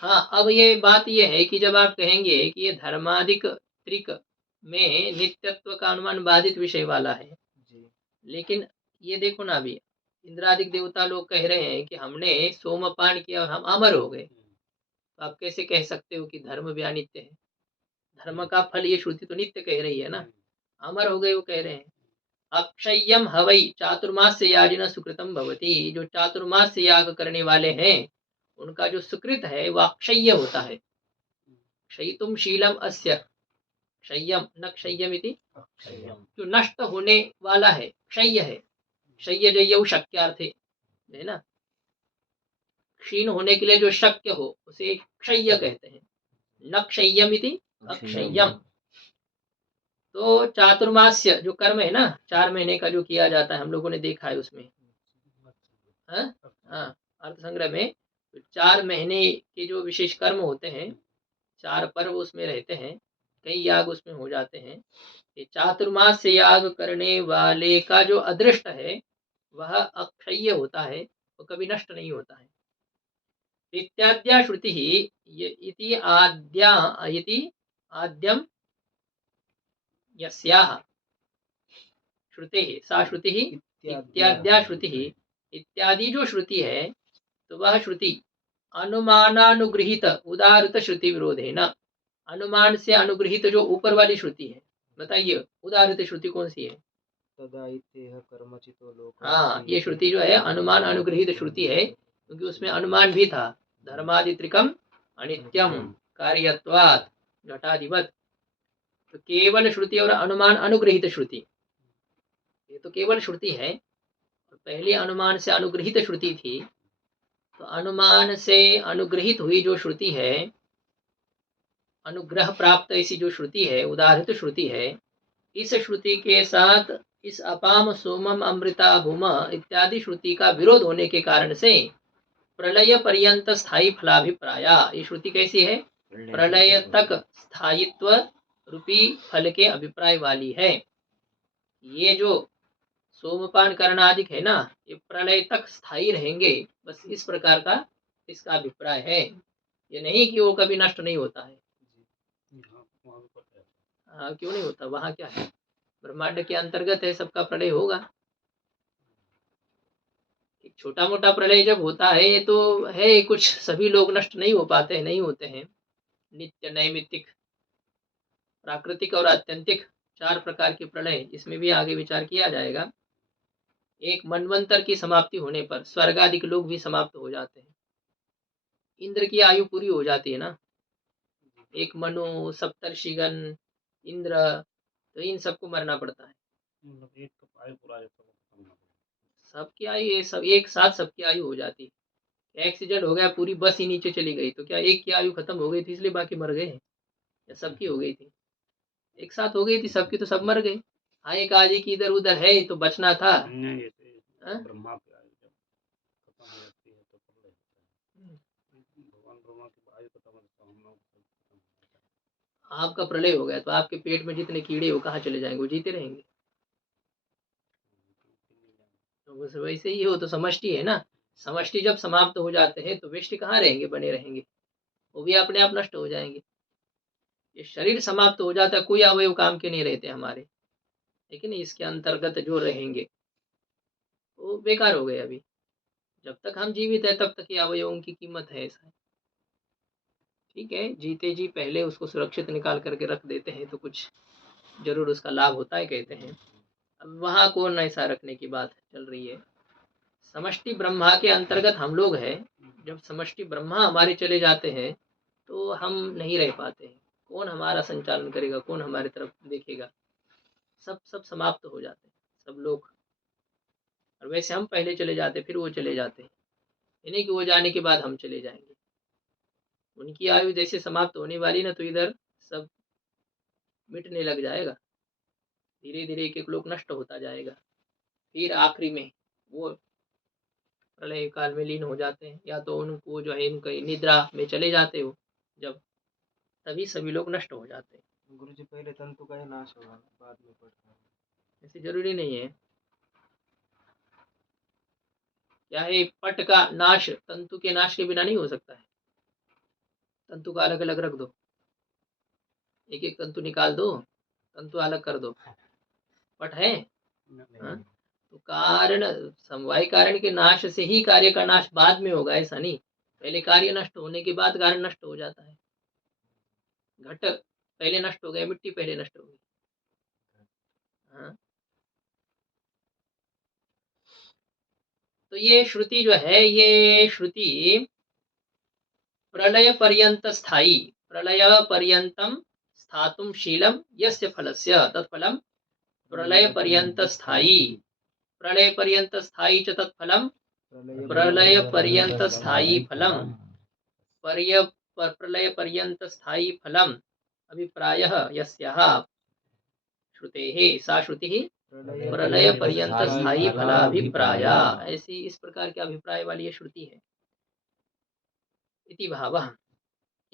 हाँ, अब ये बात ये है कि जब आप कहेंगे कि ये धर्मादिक त्रिक में नित्यत्व का अनुमान बाधित विषय वाला है, लेकिन ये देखो ना, अभी इंद्रादिक देवता लोग कह रहे हैं कि हमने सोमपान किया और हम अमर हो गए। तो आप कैसे कह सकते हो कि धर्म भी अनित्य है? धर्म का फल ये श्रुति तो नित्य कह रही है ना। अमर हो गए वो कह रहे हैं। अक्षय्यम हवै चातुर्मास्य याजिन सुकृतम भवति, जो चातुर्मास्य याग करने वाले हैं उनका जो सुकृत है वह अक्षय्य होता है। क्षयितुम शीलम अस्य, क्षय्यम न क्षय्यमिति, जो नष्ट होने वाला है, क्षय्य है। क्षय्य जय्यौ शक्यार्थे है ना, क्षीण होने के लिए जो शक्य हो उसे क्षय्य कहते हैं। न क्षय्यमिति अक्षय्यम। तो चातुर्मास्य जो कर्म है ना, 4 महीने का जो किया जाता है, हम लोगों ने देखा है उसमें। हाँ, अर्थ संग्रह में 4 महीने के जो विशेष कर्म होते हैं, 4 पर्व उसमें रहते हैं, कई याग उसमें हो जाते हैं। ये चातुर्मास से याग करने वाले का जो अदृष्ट है वह अक्षय्य होता है, वो कभी नष्ट नहीं होता है। इत्याद्या श्रुति इति आद्यम यस्याः श्रुतिः सा श्रुतिः इत्याद्या श्रुतिः, इत्यादि जो श्रुति है तो वह श्रुति अनुमानानुगृहित उदाहृत श्रुति विरोधेन, अनुमान से अनुगृहित जो ऊपर वाली श्रुति है, बताइए उदाहृत श्रुति कौन सी है? हाँ, ये श्रुति जो है अनुमान अनुगृहित श्रुति है, क्योंकि उसमें अनुमान भी था। धर्मादित्रिकम अनित्यम कार्यत्वात् घटाधिपत। तो केवल श्रुति और अनुमान अनुगृहित श्रुति, ये तो केवल श्रुति है। पहले अनुमान से अनुगृहित श्रुति थी, तो अनुमान से अनुगृहित हुई जो श्रुति है, अनुग्रह प्राप्त ऐसी जो श्रुति है, उदाहृत श्रुति है, इस श्रुति के साथ इस अपाम सोमम अमृता भूम इत्यादि श्रुति का विरोध होने के कारण से प्रलय पर्यंत स्थायी फलाभिप्राय, ये श्रुति कैसी है? प्रलय तक स्थायित्व रूपी फल के अभिप्राय वाली है। ये जो सोमपान करनादिक है ना, ये प्रलय तक स्थायी रहेंगे, बस इस प्रकार का इसका अभिप्राय है। ये नहीं कि वो कभी नष्ट नहीं होता है। हाँ, क्यों नहीं होता? वहाँ क्या है? ब्रह्मांड के अंतर्गत है, सबका प्रलय होगा। एक छोटा मोटा प्रलय जब होता है तो है कुछ, सभी लोग नष्ट नहीं हो पाते हैं, नहीं होते हैं। नित्य नैमित्तिक प्राकृतिक और आत्यंतिक 4 प्रकार के प्रलय, इसमें भी आगे विचार किया जाएगा। एक मनवंतर की समाप्ति होने पर स्वर्ग आदि के लोग भी समाप्त हो जाते हैं। इंद्र की आयु पूरी हो जाती है ना, एक मनु, सप्तर्षिगण, इंद्र, तो इन सबको मरना पड़ता है। सबकी आयु ये सब एक साथ सबकी आयु हो जाती है। एक्सीडेंट हो गया, पूरी बस ही नीचे चली गई, तो क्या एक की आयु खत्म हो गई थी इसलिए बाकी मर गए, या सबकी हो गई थी? एक साथ हो गई थी सबकी, तो सब मर गए। हाँ, एक आदि की इधर उधर है तो बचना था। हाँ? आपका प्रलय हो गया तो आपके पेट में जितने कीड़े हो कहाँ चले जाएंगे? वो जीते रहेंगे। तो बस वैसे ही हो, तो समष्टि है ना, समष्टि जब समाप्त हो जाते हैं तो व्यष्टि कहाँ रहेंगे, बने रहेंगे, वो भी अपने आप नष्ट हो जाएंगे। ये शरीर समाप्त हो जाता है, कोई अवयव काम के नहीं रहते हमारे, लेकिन इसके अंतर्गत जो रहेंगे वो बेकार हो गए। अभी जब तक हम जीवित है तब तक ये अवयवों की कीमत है, ऐसा है। ठीक है, जीते जी पहले उसको सुरक्षित निकाल करके रख देते हैं तो कुछ जरूर उसका लाभ होता है, कहते हैं। अब वहाँ कौन ऐसा रखने की बात चल रही है। समष्टि ब्रह्मा के अंतर्गत हम लोग हैं। जब समष्टि ब्रह्मा हमारे चले जाते हैं तो हम नहीं रह पाते हैं। कौन हमारा संचालन करेगा, कौन हमारी तरफ देखेगा? सब समाप्त हो जाते हैं, सब लोग। और वैसे हम पहले चले जाते, फिर वो चले जाते हैं, यानी कि वो जाने के बाद हम चले जाएंगे। उनकी आयु जैसे समाप्त होने वाली ना, तो इधर सब मिटने लग जाएगा, धीरे धीरे एक एक लोग नष्ट होता जाएगा। फिर आखिरी में वो प्रलय काल में लीन हो जाते हैं, या तो उनको जो है इनका निद्रा में चले जाते हो जब, तभी सभी लोग नष्ट हो जाते हैं। गुरु जी पहले तंतु का ही नाश होगा, बाद में पड़ता है। ऐसे जरूरी नहीं है। क्या है, पट का नाश तंतु के नाश के बिना नहीं हो सकता है। तंतु का अलग अलग रख दो, एक एक तंतु निकाल दो, तंतु अलग कर दो, पट है। हाँ? तो कारण समवाय कारण के नाश से ही कार्य का नाश बाद में होगा, ऐसा नहीं। पहले कार्य नष्ट होने के बाद कारण नष्ट हो जाता है। घट पहले नष्ट हो गया, मिट्टी पहले नष्ट हो गई। हाँ? तो ये श्रुति जो है, ये श्रुति प्रलय पर्यंत स्थायी, प्रलय पर्यंतम स्थातुम शीलम यस्य फलस्य तत्फलम प्रलय पर्यंत स्थायी, प्रलय पर्यंत स्थायी च तत्फलम प्रलय पर्यंत स्थायी फलम, प्रलय पर्यंत स्थायी फलम अभिप्रायः यस्याः श्रुतेः सा श्रुतिः प्रलय पर्यंत स्थायी फलाभिप्राय। ऐसी इस प्रकार के अभिप्राय वाली ये श्रुति है। इति भावः,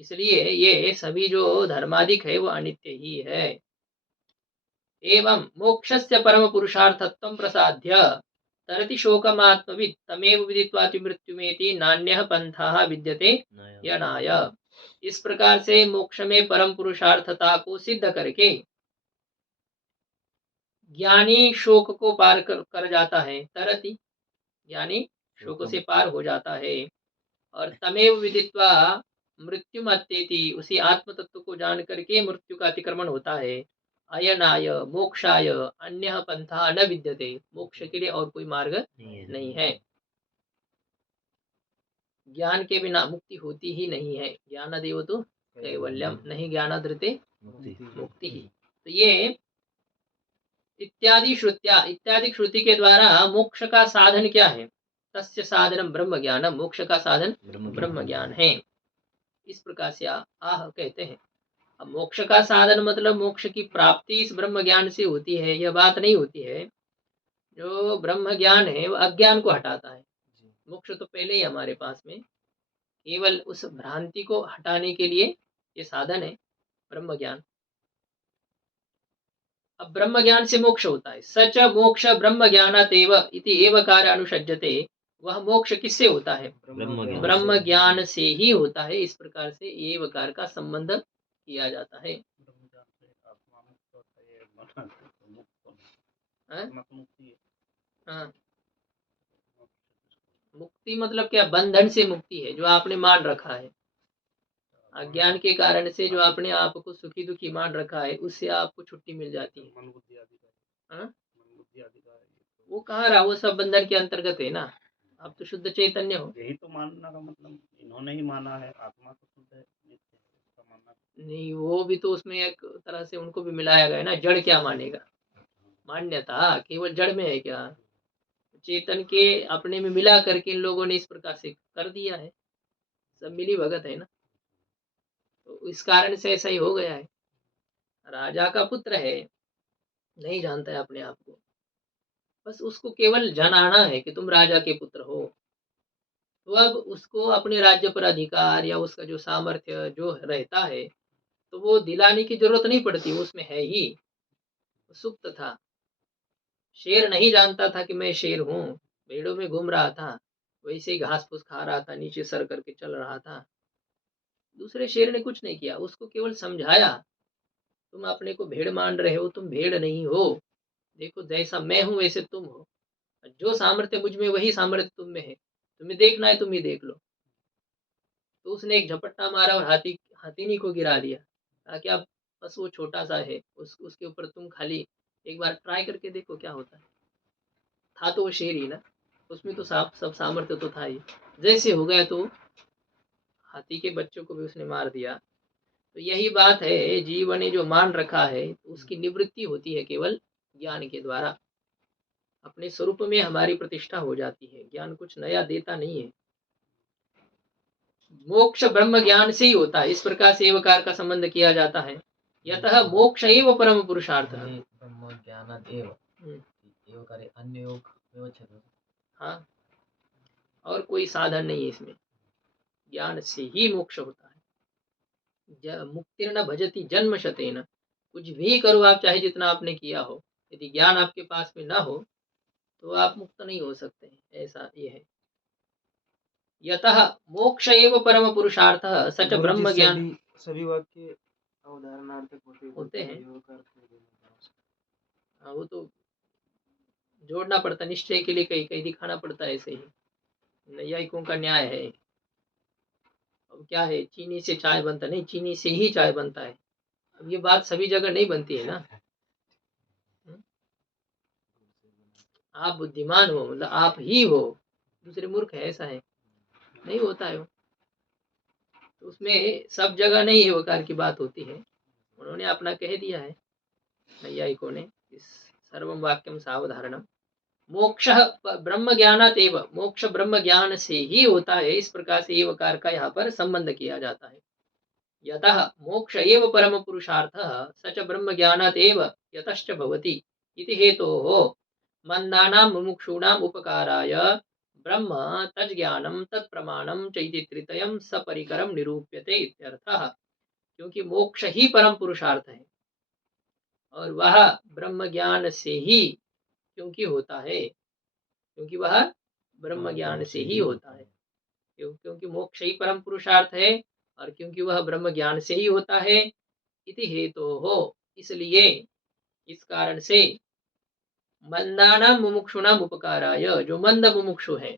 इसलिए ये सभी जो धर्मादिक है वो अनित्य ही है। एवं मोक्षस्य परम पुरुषार्थत्वं प्रसाद्य तरति शोकमात्मवित् तमेव विदित्वाति मृत्युमेति नान्यः पंथः विद्यते यनाय। इस प्रकार से मोक्ष में परम पुरुषार्थता को सिद्ध करके ज्ञानी शोक को पार कर जाता है। तरति यानी शोक से पार हो जाता है। और तमेव विदित्वा मृत्युमत्येति, उसी आत्म तत्व को जान करके मृत्यु का अतिक्रमण होता है। अयनाय मोक्षाय अन्यः पंथा न विद्यते, मोक्ष के लिए और कोई मार्ग नहीं है। ज्ञान के बिना मुक्ति होती ही नहीं है। ज्ञानादेव तो कैवल्यम, नहीं ज्ञानादृते मुक्ति ही। तो ये इत्यादि श्रुत्या, इत्यादि श्रुति के द्वारा मोक्ष का साधन क्या है? तस्य साधनम ब्रह्म ज्ञानम, मोक्ष का साधन ब्रह्म ज्ञान है। इस प्रकार से आह कहते हैं। अब मोक्ष का साधन मतलब मोक्ष की प्राप्ति इस ब्रह्म ज्ञान से होती है, यह बात नहीं होती है। जो ब्रह्म ज्ञान है वो अज्ञान को हटाता है। मोक्ष तो पहले ही हमारे पास में, केवल उस भ्रांति को हटाने के लिए ये साधन है ब्रह्म ज्ञान। अब ब्रह्म ज्ञान से मोक्ष होता है। सच मोक्ष ब्रह्म ज्ञानातेव इति एवकार अनुषज्यते, वह मोक्ष किससे होता है? ब्रह्म ज्ञान से ही होता है। इस प्रकार से एवकार का संबंध किया जाता है। हाँ, मुक्ति मतलब क्या? बंधन से मुक्ति है, जो आपने मान रखा है। अज्ञान के कारण से जो आपने आप को सुखी दुखी मान रखा है, उससे आपको छुट्टी मिल जाती है। मन बुद्धि आदि का, हाँ? मन बुद्धि आदि का वो कहाँ रहा, वो सब बंधन के अंतर्गत है ना। आप तो शुद्ध चैतन्य हो। यही तो मानना का मतलब, इन्होंने ही माना है आत्मा तो शुद्ध है, नित्य है, उसका मानना। नहीं, वो भी तो उसमें एक तरह से उनको भी मिलाया गया है ना। जड़ क्या मानेगा, मान्यता केवल जड़ में है क्या, चेतन के अपने में मिला करके इन लोगों ने इस प्रकार से कर दिया है। सब मिली भगत है ना, तो इस कारण से ऐसा ही हो गया है। राजा का पुत्र है, नहीं जानता है अपने आप को, बस उसको केवल जनाना है कि तुम राजा के पुत्र हो। तो अब उसको अपने राज्य पर अधिकार या उसका जो सामर्थ्य जो रहता है, तो वो दिलाने की जरूरत नहीं पड़ती, उसमें है ही, सुप्त था। शेर नहीं जानता था कि मैं शेर हूँ, भेड़ों में घूम रहा था, वैसे ही घास फूस खा रहा था, नीचे सर करके चल रहा था। दूसरे शेर ने कुछ नहीं किया, उसको केवल समझाया, तुम अपने को भेड़ मान रहे हो, तुम भेड़ नहीं हो। देखो जैसा मैं हूं वैसे तुम हो, जो सामर्थ्य मुझ में वही सामर्थ्य तुम में है, तुम्हें देखना है तुम ही देख लो। तो उसने एक झपट्टा मारा और हाथीनी को गिरा दिया, ताकि अब बस वो छोटा सा है, उसके ऊपर तुम खाली एक बार ट्राई करके देखो क्या होता है। था तो वो शेर ही ना, उसमें तो सब सामर्थ्य तो था ही। जैसे हो गया तो हाथी के बच्चों को भी उसने मार दिया। तो यही बात है, जीव ने जो मान रखा है उसकी निवृत्ति होती है केवल ज्ञान के द्वारा। अपने स्वरूप में हमारी प्रतिष्ठा हो जाती है, ज्ञान कुछ नया देता नहीं है। मोक्ष ब्रह्म ज्ञान से ही होता है, इस प्रकार से एवकार का संबंध किया जाता है। यतः मोक्ष एव परम पुरुषार्थ। ब्रह्म ज्ञानात् एव एव करे अन्य योग व्यवच्छेद। हाँ, और कोई साधन नहीं है इसमें, ज्ञान से ही मोक्ष होता है। मुक्तिर्न भजति जन्म शतेन, कुछ भी करो आप, चाहे जितना आपने किया हो, यदि ज्ञान आपके पास में ना हो तो आप मुक्त नहीं हो सकते हैं, ऐसा ये है। यतः मोक्ष एव परम पुरुषार्थ सच गुरुजी, ब्रह्म ज्ञान। सभी वाक्य अवधारणार्थक होते हैं। योग का अर्थ नहीं देना। हाँ, वो तो जोड़ना पड़ता, निश्चय के लिए कहीं कहीं दिखाना पड़ता है, ऐसे ही नैयायिकों का न्याय है। अब क्या है, चीनी से चाय बनता नहीं, चीनी से ही चाय बनता है। अब ये बात सभी जगह नहीं बनती है ना। आप बुद्धिमान हो मतलब आप ही हो, दूसरे मूर्ख है, ऐसा है, नहीं होता है वो। तो उसमें सब जगह नहीं है वकार की बात होती है, उन्होंने अपना कह दिया है नैयायिकों ने, इस सर्वम वाक्यम सावधारणम। मोक्ष ब्रह्म ज्ञानात् एव, मोक्ष ब्रह्म ज्ञान से ही होता है, इस प्रकार से एवकार का यहाँ पर संबंध किया जाता है। यतः मोक्ष एव परम पुरुषार्थः स च ब्रह्म ज्ञानात् एव यतश्च भवति इति हेतोः मंदानां मुमुक्षूणाम् उपकाराय ब्रह्म तज्ज्ञानं तत्प्रमाणं चैति त्रितयं सपरिकरं निरूप्यते इत्यर्थः। क्योंकि मोक्ष ही परम पुरुषार्थ है और वह ब्रह्म ज्ञान से ही क्योंकि होता है, क्योंकि वह ब्रह्म ज्ञान से ही होता है, क्योंकि मोक्ष ही परम पुरुषार्थ है और क्योंकि वह ब्रह्म ज्ञान से ही होता है। इति हेतु हो, इसलिए इस कारण से मंदानां मुमुक्षुणाम उपकाराय, जो मंद मुमुक्षु है,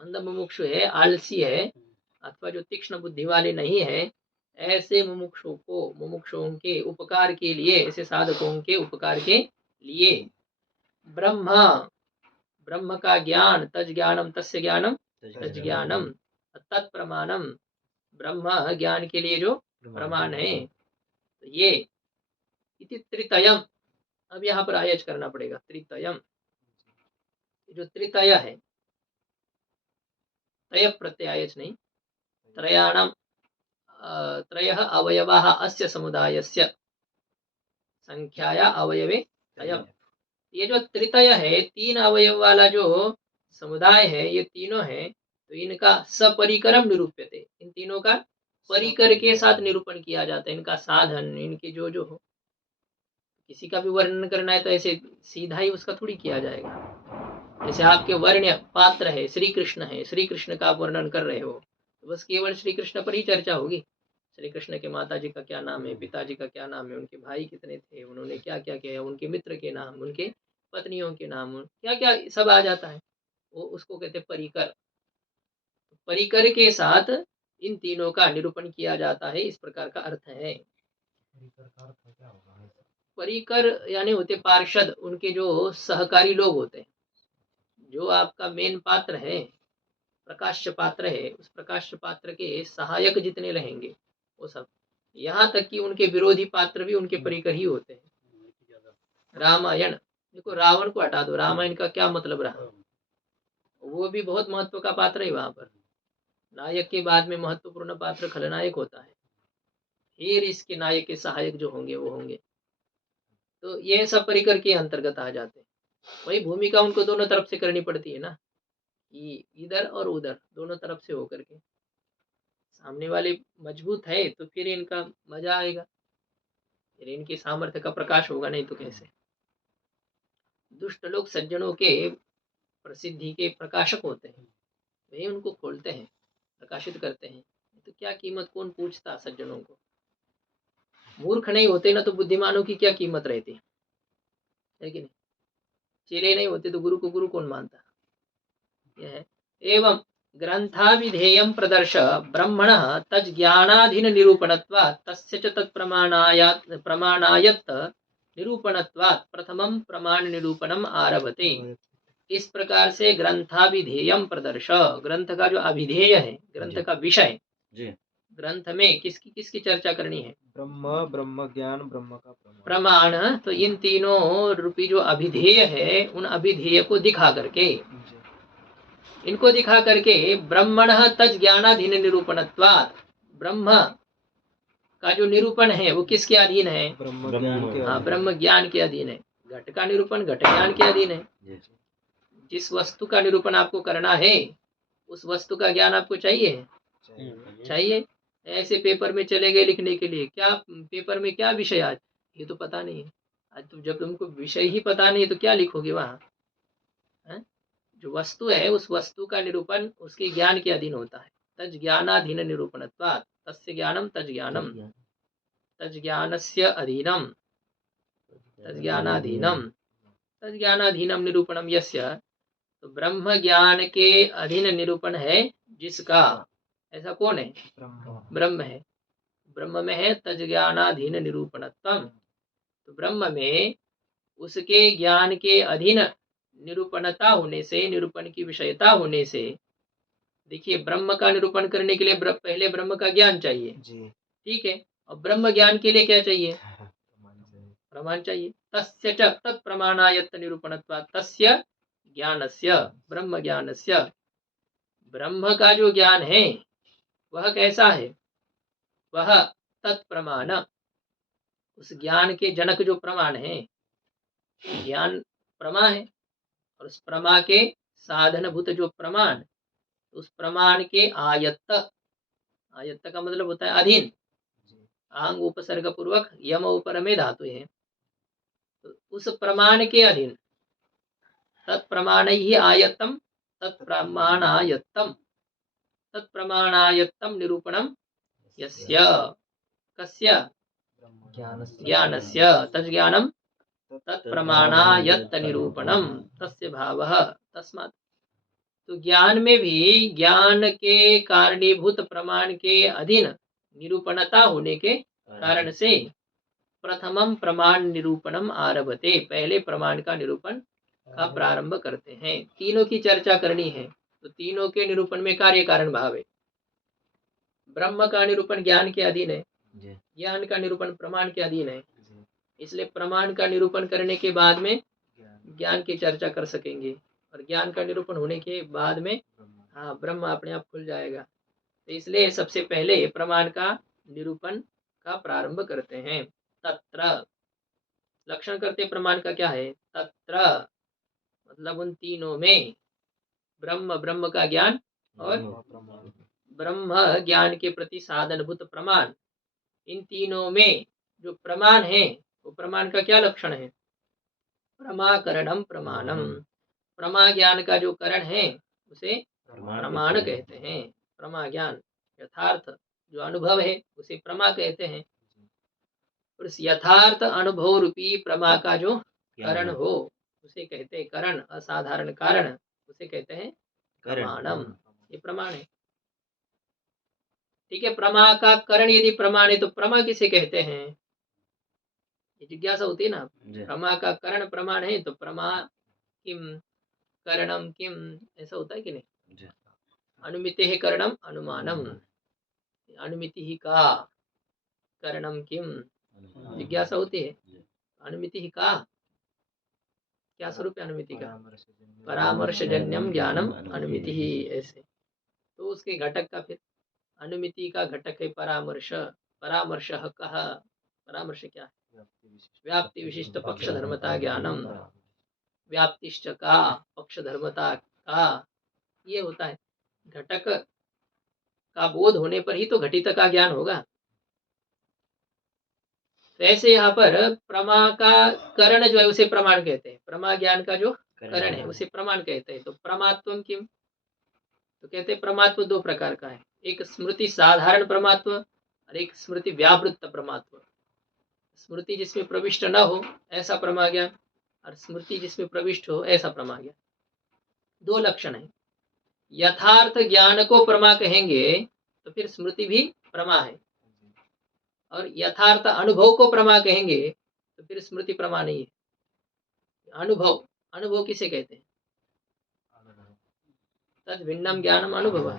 मंद मुमुक्षु है, आलसी है, अथवा जो तीक्ष्ण बुद्धि वाले नहीं है, ऐसे मुमुक्षुओं के उपकार के लिए, ऐसे साधकों के उपकार के लिए ब्रह्म, ब्रह्म का ज्ञान, तज ज्ञानम तस्य ज्ञानम तज ज्ञानम, तत्प्रमाणम, ब्रह्म ज्ञान के लिए जो प्रमाण है, तो ये इति त्रितयम। अब यहाँ पर आयच करना पड़ेगा, त्रितयम, जो त्रितय है, तय प्रत्ययच नहीं, त्रयाणाम त्रयः अवयवाः अस्य समुदायस्य संख्याया अवयवे तयम्। ये जो त्रितय है, तीन अवयव वाला जो समुदाय है, ये तीनों है, तो इनका सपरिकरम निरूप्यते, इन तीनों का परिकर के साथ निरूपण किया जाता है, इनका साधन, इनके जो जो हो। किसी का भी वर्णन करना है तो ऐसे सीधा ही उसका थोड़ी किया जाएगा। जैसे आपके वर्ण्य पात्र है, श्री कृष्ण है, श्री कृष्ण का आप वर्णन कर रहे हो, तो बस केवल श्री कृष्ण पर ही चर्चा होगी। श्री कृष्ण के माता जी का क्या नाम है, पिताजी का क्या नाम है, उनके भाई कितने थे, उन्होंने क्या क्या किया, उनके मित्र के नाम, उनके पत्नियों के नाम, क्या क्या सब आ जाता है, वो उसको कहते हैं परिकर। परिकर के साथ इन तीनों का निरूपण किया जाता है, इस प्रकार का अर्थ है। परिकर का अर्थ क्या होगा? परिकर यानी होते पार्षद, उनके जो सहकारी लोग होते हैं। जो आपका मेन पात्र है, प्रकाश्य पात्र है, उस प्रकाश्य पात्र के सहायक जितने रहेंगे वो सब, यहाँ तक कि उनके विरोधी पात्र भी उनके परिकर ही होते हैं। रामायण देखो, रावण को हटा दो, रामायण का क्या मतलब रहा? वो भी बहुत महत्व का पात्र है। वहां पर नायक के बाद में महत्वपूर्ण पात्र खलनायक होता है, फिर इसके नायक के सहायक जो होंगे वो होंगे। तो ये सब परिकर के अंतर्गत आ जाते हैं। वही भूमिका उनको दोनों तरफ से करनी पड़ती है ना, कि इधर और उधर दोनों तरफ से होकर के। सामने वाले मजबूत है तो फिर इनका मजा आएगा, फिर इनके सामर्थ्य का प्रकाश होगा, नहीं तो कैसे? दुष्ट लोग सज्जनों के प्रसिद्धि के प्रकाशक होते हैं, वही उनको खोलते हैं, प्रकाशित करते हैं। तो क्या कीमत कौन पूछता सज्जनों को? मूर्ख नहीं होते ना तो बुद्धिमानों की क्या कीमत रहती है कि नहीं? चेले नहीं होते तो गुरु को गुरु कौन मानता? यह है। एवं ग्रंथाभिधेयं प्रदर्श ब्रह्मणः तज्ज्ञानाधीन निरूपणत्वात् तस्य च प्रमाणायत्त निरूपणत्वात् प्रथमं प्रमाण निरूपणम आरभते। इस प्रकार से ग्रंथाभिधेयम प्रदर्श, ग्रंथ का जो अभिधेय है, ग्रंथ का विषय, ग्रंथ में किसकी किसकी चर्चा करनी है? ब्रह्म, ब्रह्म ज्ञान, ब्रह्म का प्रमाण। तो इन तीनों रूपी जो अभिधेय है, उन अभिधेय को दिखा करके, इनको दिखा करके ब्रह्मणः तज ज्ञानाधीन निरूपणत्वात्, ब्रह्म का जो निरूपण है वो किसके अधीन है? ब्रह्म ज्ञान के अधीन है। घट का निरूपण घट ज्ञान के अधीन है। जिस वस्तु का निरूपण आपको करना है, उस वस्तु का ज्ञान आपको चाहिए चाहिए। ऐसे पेपर में चले गए लिखने के लिए, क्या पेपर में क्या विषय आज, ये तो पता नहीं है। आज तो जब तुमको विषय ही पता नहीं तो क्या लिखोगे वहाँ? जो वस्तु है उस वस्तु का निरूपण उसके ज्ञान के अधीन होता है। तज ज्ञानाधीन निरूपणत्वात्, तस्य ज्ञानम तज ज्ञानम, तज ज्ञानस्य अधीनम, तज ज्ञानाधीनम, तज ज्ञानाधीनम निरूपणम यस्य। तो ब्रह्म ज्ञान के अधीन निरूपण है जिसका, ऐसा कौन है? ब्रह्म है। ब्रह्म में है तज ज्ञानाधीन निरूपणत्वम। तो ब्रह्म में उसके ज्ञान के अधीन निरूपणता होने से, निरूपण की विषयता होने से, देखिए ब्रह्म का निरूपण करने के लिए पहले ब्रह्म का ज्ञान चाहिए, ठीक है। और ब्रह्म ज्ञान के लिए क्या चाहिए? प्रमाण चाहिए। तस्य च तत्प्रमाणायत्त निरूपणत्वात् तस्य ज्ञानस्य, ब्रह्म ज्ञानस्य, ब्रह्म का जो ज्ञान है वह कैसा है? वह तत्प्रमाण, उस ज्ञान के जनक जो प्रमाण है, ज्ञान प्रमा है, और उस प्रमा के साधनभूत जो प्रमाण, उस प्रमाण के आयत्त, आयत्त का मतलब होता है अधीन, आंग उपसर्ग पूर्वक यम ऊपर में धातु है, तो उस प्रमाण के अधीन, तत्प्रमाण ही आयत्तम, तत्प्रमाणायत्तम, तत्प्रमाणायत्तम निरूपणम यस्य, कस्य? ज्ञानस्य। तज्ज्ञानम तत्प्रमाणायत्त निरूपणम तस्य भावः तस्मात्। तो ज्ञान में भी ज्ञान के कारणीभूत प्रमाण के अधीन निरूपणता होने के कारण से प्रथमम प्रमाण निरूपणम आरभते, पहले प्रमाण का निरूपण का प्रारंभ करते हैं। तीनों की चर्चा करनी है, तो तीनों के निरूपण में कार्य कारण भाव है। ब्रह्म का निरूपण ज्ञान के अधीन है, ज्ञान का निरूपण प्रमाण के अधीन है, इसलिए प्रमाण का निरूपण करने के बाद में ज्ञान की चर्चा कर सकेंगे, और ज्ञान का निरूपण होने के बाद में हाँ ब्रह्म अपने आप खुल जाएगा। तो इसलिए सबसे पहले प्रमाण का निरूपण का प्रारंभ करते हैं। तत्र लक्षण करते प्रमाण का क्या है? तत्र मतलब उन तीनों में, ब्रह्म, ब्रह्म का ज्ञान और ब्रह्म ज्ञान के प्रति साधनभूत प्रमाण, इन तीनों में जो प्रमाण है वो प्रमाण का क्या लक्षण है? प्रमाकरणम प्रमाणम, प्रमा ज्ञान का जो करण है उसे प्रमाण कहते हैं। प्रमा ज्ञान यथार्थ जो अनुभव है उसे प्रमा कहते हैं, और इस यथार्थ अनुभव रूपी प्रमा का जो करण हो उसे कहते हैं करण, असाधारण कारण उसे कहते हैं प्रमाणम, ये प्रमाण है। ठीक है, प्रमा का करण यदि प्रमाण है तो प्रमा किसे कहते हैं, ये जिज्ञासा होती है ना। प्रमा का करण प्रमाण है तो प्रमा किम करणम किम, ऐसा होता है कि नहीं। अनुमिते है करणम अनुमानम, अनुमिति ही का करणम किम, जिज्ञासा होती है। अनुमिति ही का क्या स्वरूप है अनुमिति का, परामर्शजन्यम ज्ञानम अनुमिति ही, ऐसे। तो उसके घटक का फिर अनुमिति का घटक है परामर्श, परामर्श कहा, परामर्श क्या है, व्याप्ति विशिष्ट पक्ष धर्मता ज्ञानम, व्याप्तिश्च का पक्ष धर्मता का, ये होता है। घटक का बोध होने पर ही तो घटित का ज्ञान होगा। तो ऐसे यहाँ पर प्रमा का करण जो है उसे प्रमाण कहते हैं, प्रमा ज्ञान का जो करण है उसे प्रमाण कहते हैं। तो प्रमात्वम किम, तो कहते हैं प्रमात्व दो प्रकार का है, एक स्मृति साधारण प्रमात्व और एक स्मृति व्यावृत्त प्रमात्व। स्मृति जिसमें प्रविष्ट न हो ऐसा प्रमा ज्ञान, और स्मृति जिसमें प्रविष्ट हो ऐसा प्रमा ज्ञान। दो लक्षण है। यथार्थ ज्ञान को प्रमा कहेंगे तो फिर स्मृति भी प्रमा है, और यथार्थ अनुभव को प्रमा कहेंगे तो फिर स्मृति प्रमा नहीं है। अनुभव, अनुभव किसे कहते हैं, तद भिन्नम ज्ञानम अनुभव,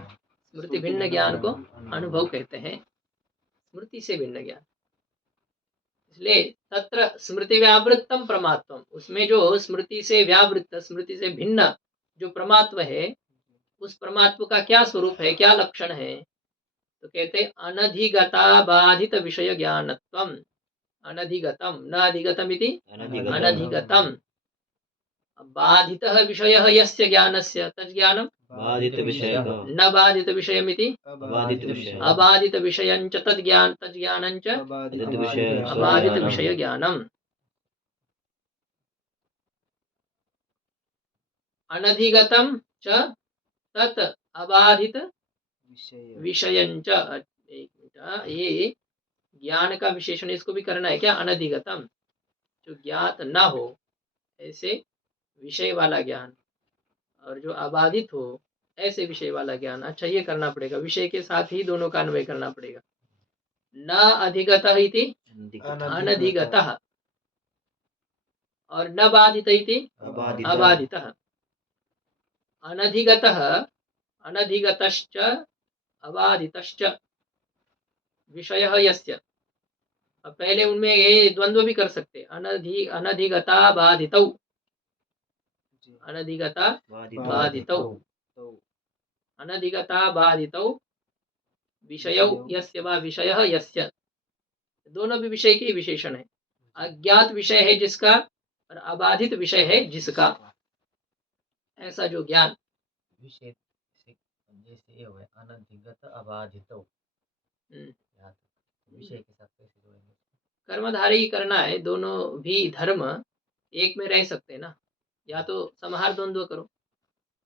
स्मृति भिन्न ज्ञान को अनुभव कहते हैं, स्मृति से भिन्न ज्ञान। इसलिए तत्र स्मृति व्यावृत्तम प्रमात्वम, उसमें जो स्मृति से व्यावृत्त, स्मृति से भिन्न जो प्रमात्व है, उस प्रमात्व का क्या स्वरूप है, क्या लक्षण है, तो कहते अनधिगता बाधित विषय ज्ञानत्वम, अनधिगतम न अधिगतम इति अनधिगतम, बाधितः विषयः यस्य ज्ञानस्य तज्ज्ञानम बाधित विषय न बाधित विषयमिति बाधित विषय अबाधित विषयञ्च तज्ज्ञानञ्च अबाधित विषय ज्ञानम। अनधिगतम च तत् अबाधित विषयञ्च, एक मिनट, ये ज्ञान का विशेषण इसको भी करना है क्या, अनधिगतम जो ज्ञात न हो ऐसे विषय वाला ज्ञान, और जो अबाधित हो ऐसे विषय वाला ज्ञान। अच्छा, ये करना पड़ेगा, विषय के साथ ही दोनों का अन्वय करना पड़ेगा। न अधिगतः इति अनधिगतः, और न बाधित इति अबाधितः। अनधिगतः अनधिगतश्च अबाधितश्च विषयः यस्य, अब पहले उनमें ये द्वंद्व भी कर सकते, अनधिगता बाधितौ, अनधिगता बाधितौ, अनधिगता बाधितौ विषयौ यस्य वा विषयः यस्य, दोनों भी विषय के विशेषण है। अज्ञात विषय है जिसका और अबाधित विषय है जिसका, ऐसा जो ज्ञान विषय जैसे ये हुआ अनधिगत अबाधित, विषय के साथ कैसे जोड़ेंगे, कर्मधारी करना है, दोनों भी धर्म एक में रह सकते हैं ना, या तो समाहार द्वंद्व करो,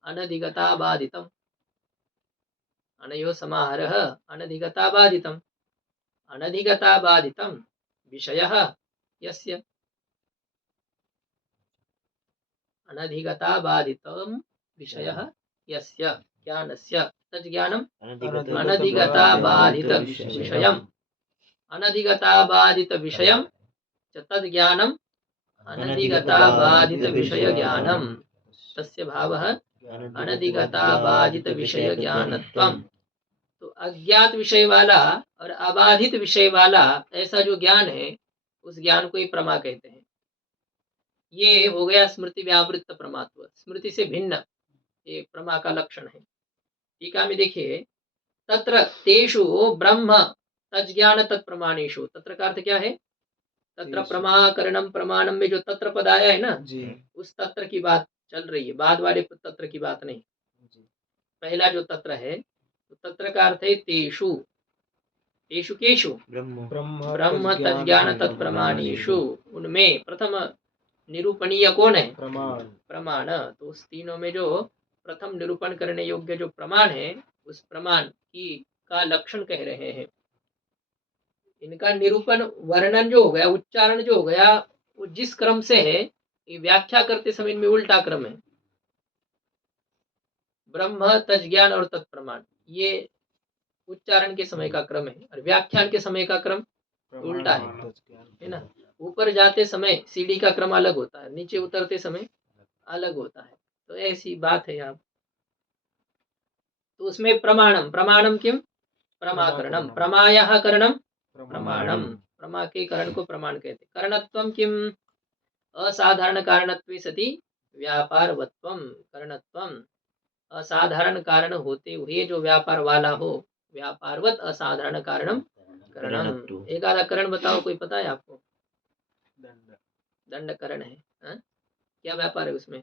अनधिगता बाधितम, अनयो समाहारः अनधिगता बाधितम, अनधिगता बाधितम विषयः यस्य, अनधिगता बाधितम विषयः यस्य ज्ञानस्य तज्ज्ञानम अनधिगता बाधित विषयम्, अनधिगता बाधित विषयं च तज्ज्ञानम अनधिगता बाधित विषय ज्ञानम, तस्य भावः अनधिगता बाधित विषय ज्ञानत्वम। तो अज्ञात विषय वाला और अबाधित विषय वाला ऐसा जो ज्ञान है उस ज्ञान को ही प्रमा कहते हैं। ये हो गया स्मृति व्यावृत्त प्रमात्व, स्मृति से भिन्न, ये प्रमा का लक्षण है। टीका में देखिए, तत्र तेषु ब्रह्म तज्ज्ञान तत्प्रमाणेषु, तत्र का अर्थ क्या है, तत्र प्रमाकरणम प्रमाणम में जो तत्र पद आया है ना जी, उस तत्र की बात चल रही है, बाद वाले तत्र की बात नहीं जी। पहला जो तत्र है तो तत्र का अर्थ है तेषु, तेषु केषु ब्रह्म तज्ज्ञान तत्प्रमाणेषु, उनमें प्रथम निरूपणीय कौन है, प्रमाण। तो उस तीनों में जो प्रथम निरूपण करने योग्य जो प्रमाण है उस प्रमाण की का लक्षण कह रहे हैं। इनका निरूपण वर्णन जो हो गया, उच्चारण जो हो गया, वो जिस क्रम से है, ये व्याख्या करते समय इनमें उल्टा क्रम है। ब्रह्म तज्ज्ञान और तत्प्रमाण, ये उच्चारण के समय का क्रम है और व्याख्यान के समय का क्रम उल्टा है ना। ऊपर जाते समय सीढ़ी का क्रम अलग होता है, नीचे उतरते समय अलग होता है। तो ऐसी बात है यहाँ। तो उसमें प्रमाणम, प्रमाणम किम, प्रमाकरणम, प्रमायाः करणम प्रमाणम, प्रमा के करण को प्रमाण कहते हैं। करणत्वम किम, असाधारण कारणत्वे सति व्यापारवत्वम, करणत्वम असाधारण कारण होते हुए जो व्यापार वाला हो, व्यापारवत असाधारण कारणम करणम। एक आधा करण बताओ, कोई पता है आपको? दंड करण है, क्या व्यापार है उसमें?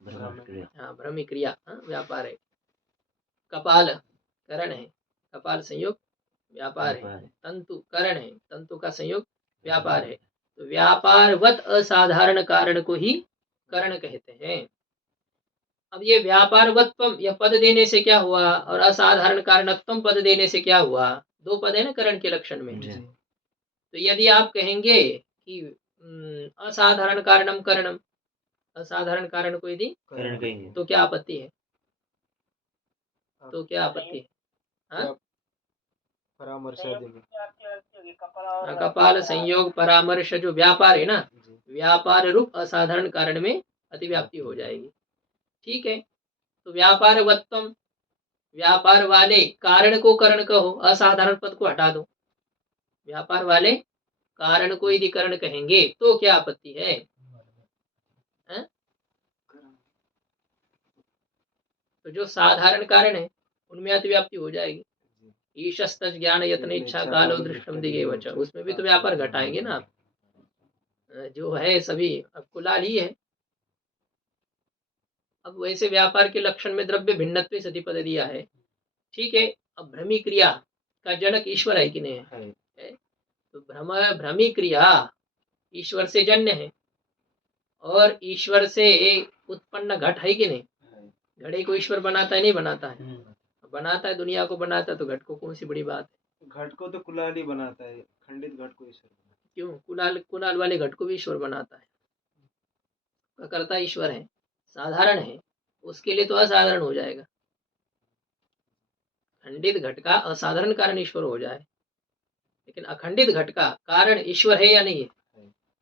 हाँ, भ्रमी क्रिया व्यापार है। कपाल करण है, कपाल संयोग व्यापार है। तंतु करण है, तंतु का संयोग व्यापार है। तो व्यापारवत असाधारण कारण को ही करण कहते हैं। अब ये व्यापारवत्वम यह पद देने से क्या हुआ, और असाधारण कारणत्वम पद देने से क्या हुआ? दो पद है ना करण के लक्षण में। तो यदि आप कहेंगे कि असाधारण कारणम करणम, असाधारण कारण को यदि तो क्या आपत्ति है? तो क्या आपत्ति है? कपाल संयोग परामर्श जो व्यापार है ना, व्यापार रूप असाधारण कारण में अतिव्याप्ति हो जाएगी। ठीक है, तो व्यापारवत्वम, व्यापार वाले कारण को करण कहो, असाधारण पद को हटा दो। व्यापार वाले कारण को यदि करण कहेंगे तो क्या आपत्ति है? तो जो साधारण कारण है उनमें अतिव्याप्ति हो जाएगी। ईशस्त ज्ञान यत्न इच्छा कालो दृष्टम दिगे वच, उसमें भी तो व्यापार घटाएंगे ना आप। जो है सभी अब कुलाल ही है। अब वैसे व्यापार के लक्षण में द्रव्य भिन्नत्व सति पद दिया है। ठीक है, अब भ्रमी क्रिया का जनक ईश्वर है कि नहीं है? तो भ्रमी क्रिया ईश्वर से जन्य है, और ईश्वर से उत्पन्न घट है कि नहीं? घड़े को ईश्वर बनाता है, नहीं बनाता है? बनाता है, दुनिया को बनाता है, तो घट को कौन सी बड़ी बात है? घट को तो कुलाल ही बनाता है, खंडित घट को ईश्वर। क्यों? कुलाल वाले घट को भी ईश्वर बनाता है। करता ईश्वर है, साधारण है, उसके लिए तो असाधारण हो जाएगा। खंडित घट का असाधारण कारण ईश्वर हो जाए, लेकिन अखंडित घट का कारण ईश्वर है या नहीं है?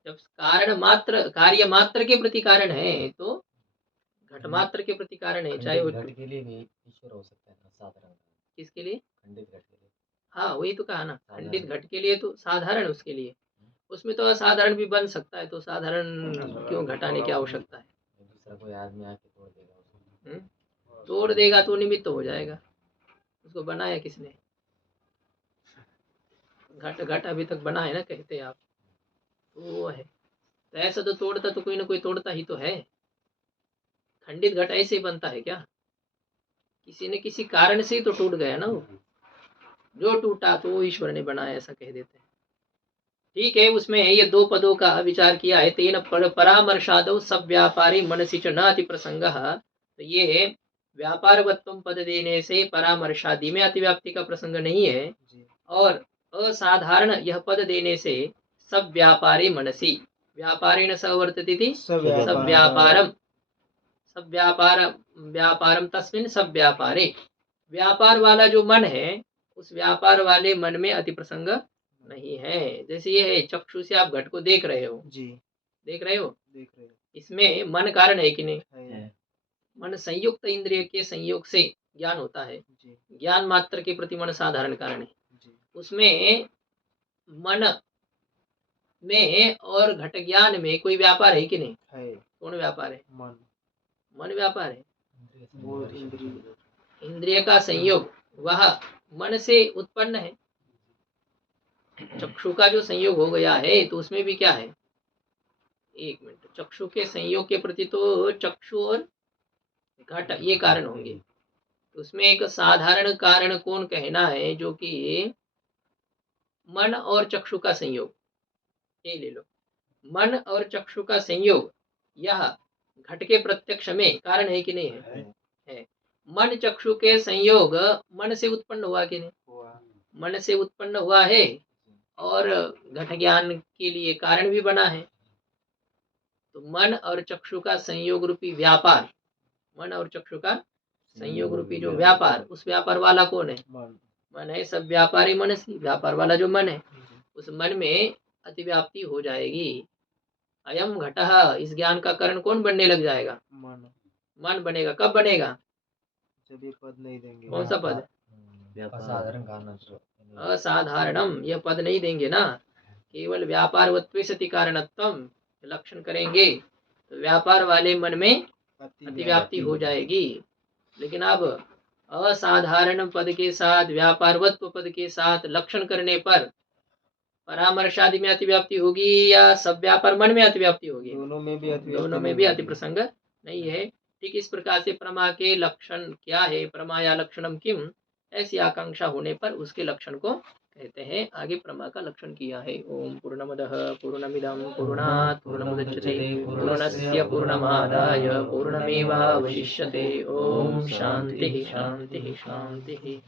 जब कारण मात्र, कार्य मात्र के प्रति कारण है, तो घट मात्र के प्रति कारण है, चाहे वो घट के लिए भी ईश्वर हो सकता है साधारण। किसके लिए? खंडित घट के लिए। हाँ, वही तो कहा ना, खंडित घट के लिए तो साधारण, उसके लिए उसमें तो असाधारण भी बन सकता है, तो साधारण क्यों घटाने की आवश्यकता है? दूसरा कोई आदमी आके तोड़ देगा उसको। तोड़ देगा तो निमित्त हो जाएगा। उसको बनाया किसने? घट घट अभी तक बना है ना, कहते आप, तो वो है। तो ऐसा तो तोड़ता तो कोई ना कोई तोड़ता ही तो है। खंडित घट ऐसे ही बनता है क्या? किसी न किसी कारण से ही तो टूट गया ना वो। जो टूटा तो वो ईश्वर ने बनाया, ऐसा कह देते हैं। ठीक है, उसमें ये दो पदों का विचार किया है। तेन परामर्शादौ सब व्यापारी मनसी च न अति प्रसंग। तो ये व्यापारवत्वम पद देने से परामर्शादि में अतिव्याप्ति का प्रसंग नहीं है, और असाधारण यह पद देने से सब व्यापारी मनसी, व्यापारेण सवर्तते थी सब व्यापारम, सब व्यापारम तस्मिन् सब व्यापारे, व्यापार वाला जो मन है उस व्यापार वाले मन में अति प्रसंग नहीं है। जैसे ये है, चक्षु से आप घट को देख रहे हो जी, देख रहे हो, इसमें मन कारण है कि नहीं है? मन संयुक्त इंद्रिय के संयोग से ज्ञान होता है, ज्ञान मात्र के प्रति मन साधारण कारण है। उसमें मन में और घट ज्ञान में कोई व्यापार है कि नहीं है? कौन व्यापार है? मन व्यापार है। इंद्रिय का संयोग वह मन से उत्पन्न है। चक्षु का जो संयोग हो गया है तो उसमें भी क्या है? एक मिनट, चक्षु के संयोग के प्रति तो चक्षु और घट ये कारण होंगे। तो उसमें एक साधारण कारण कौन कहना है? जो कि मन और चक्षु का संयोग, ये ले लो, मन और चक्षु का संयोग यह घट के प्रत्यक्ष में कारण है कि नहीं है? है। मन चक्षु के संयोग मन से उत्पन्न हुआ कि नहीं? मन से उत्पन्न हुआ है, और घट ज्ञान के लिए कारण भी बना है। तो मन और चक्षु का संयोग रूपी व्यापार, मन और चक्षु का संयोग रूपी जो व्यापार, उस व्यापार वाला कौन है? मन। मन है। सब व्यापारी मन से, व्यापार वाला जो मन है, उस मन में अतिव्याप्ति हो जाएगी। अयम घटः, इस ज्ञान का कारण कौन बनने लग जाएगा? मन। मन बनेगा। कब बनेगा? जब ये पद नहीं देंगे। कौन सा पद? असाधारण कारण असाधारणम, यह पद नहीं देंगे ना, केवल व्यापारवत्वे सति कारणत्वम लक्षण करेंगे तो व्यापार वाले मन में अतिव्याप्ति हो जाएगी। लेकिन अब असाधारण पद के साथ, व्यापारवत्व पद के साथ लक्षण करने पर परामर्श में अतिव्याप्ति होगी या सब व्यापार मन में अतिव्याप्ति होगी? दोनों में भी दोनों में भी अति प्रसंग नहीं है। ठीक इस प्रकार से प्रमा के लक्षण क्या है, प्रमाया लक्षणम किम, ऐसी आकांक्षा होने पर उसके लक्षण को कहते हैं। आगे प्रमा का लक्षण किया है। ओम पूर्णमदः पूर्णमिदं पूर्णात् पूर्णमुदच्यते पूर्णस्य पूर्णमादाय पूर्णमेवावशिष्यते। ओम शांति शांति शांति।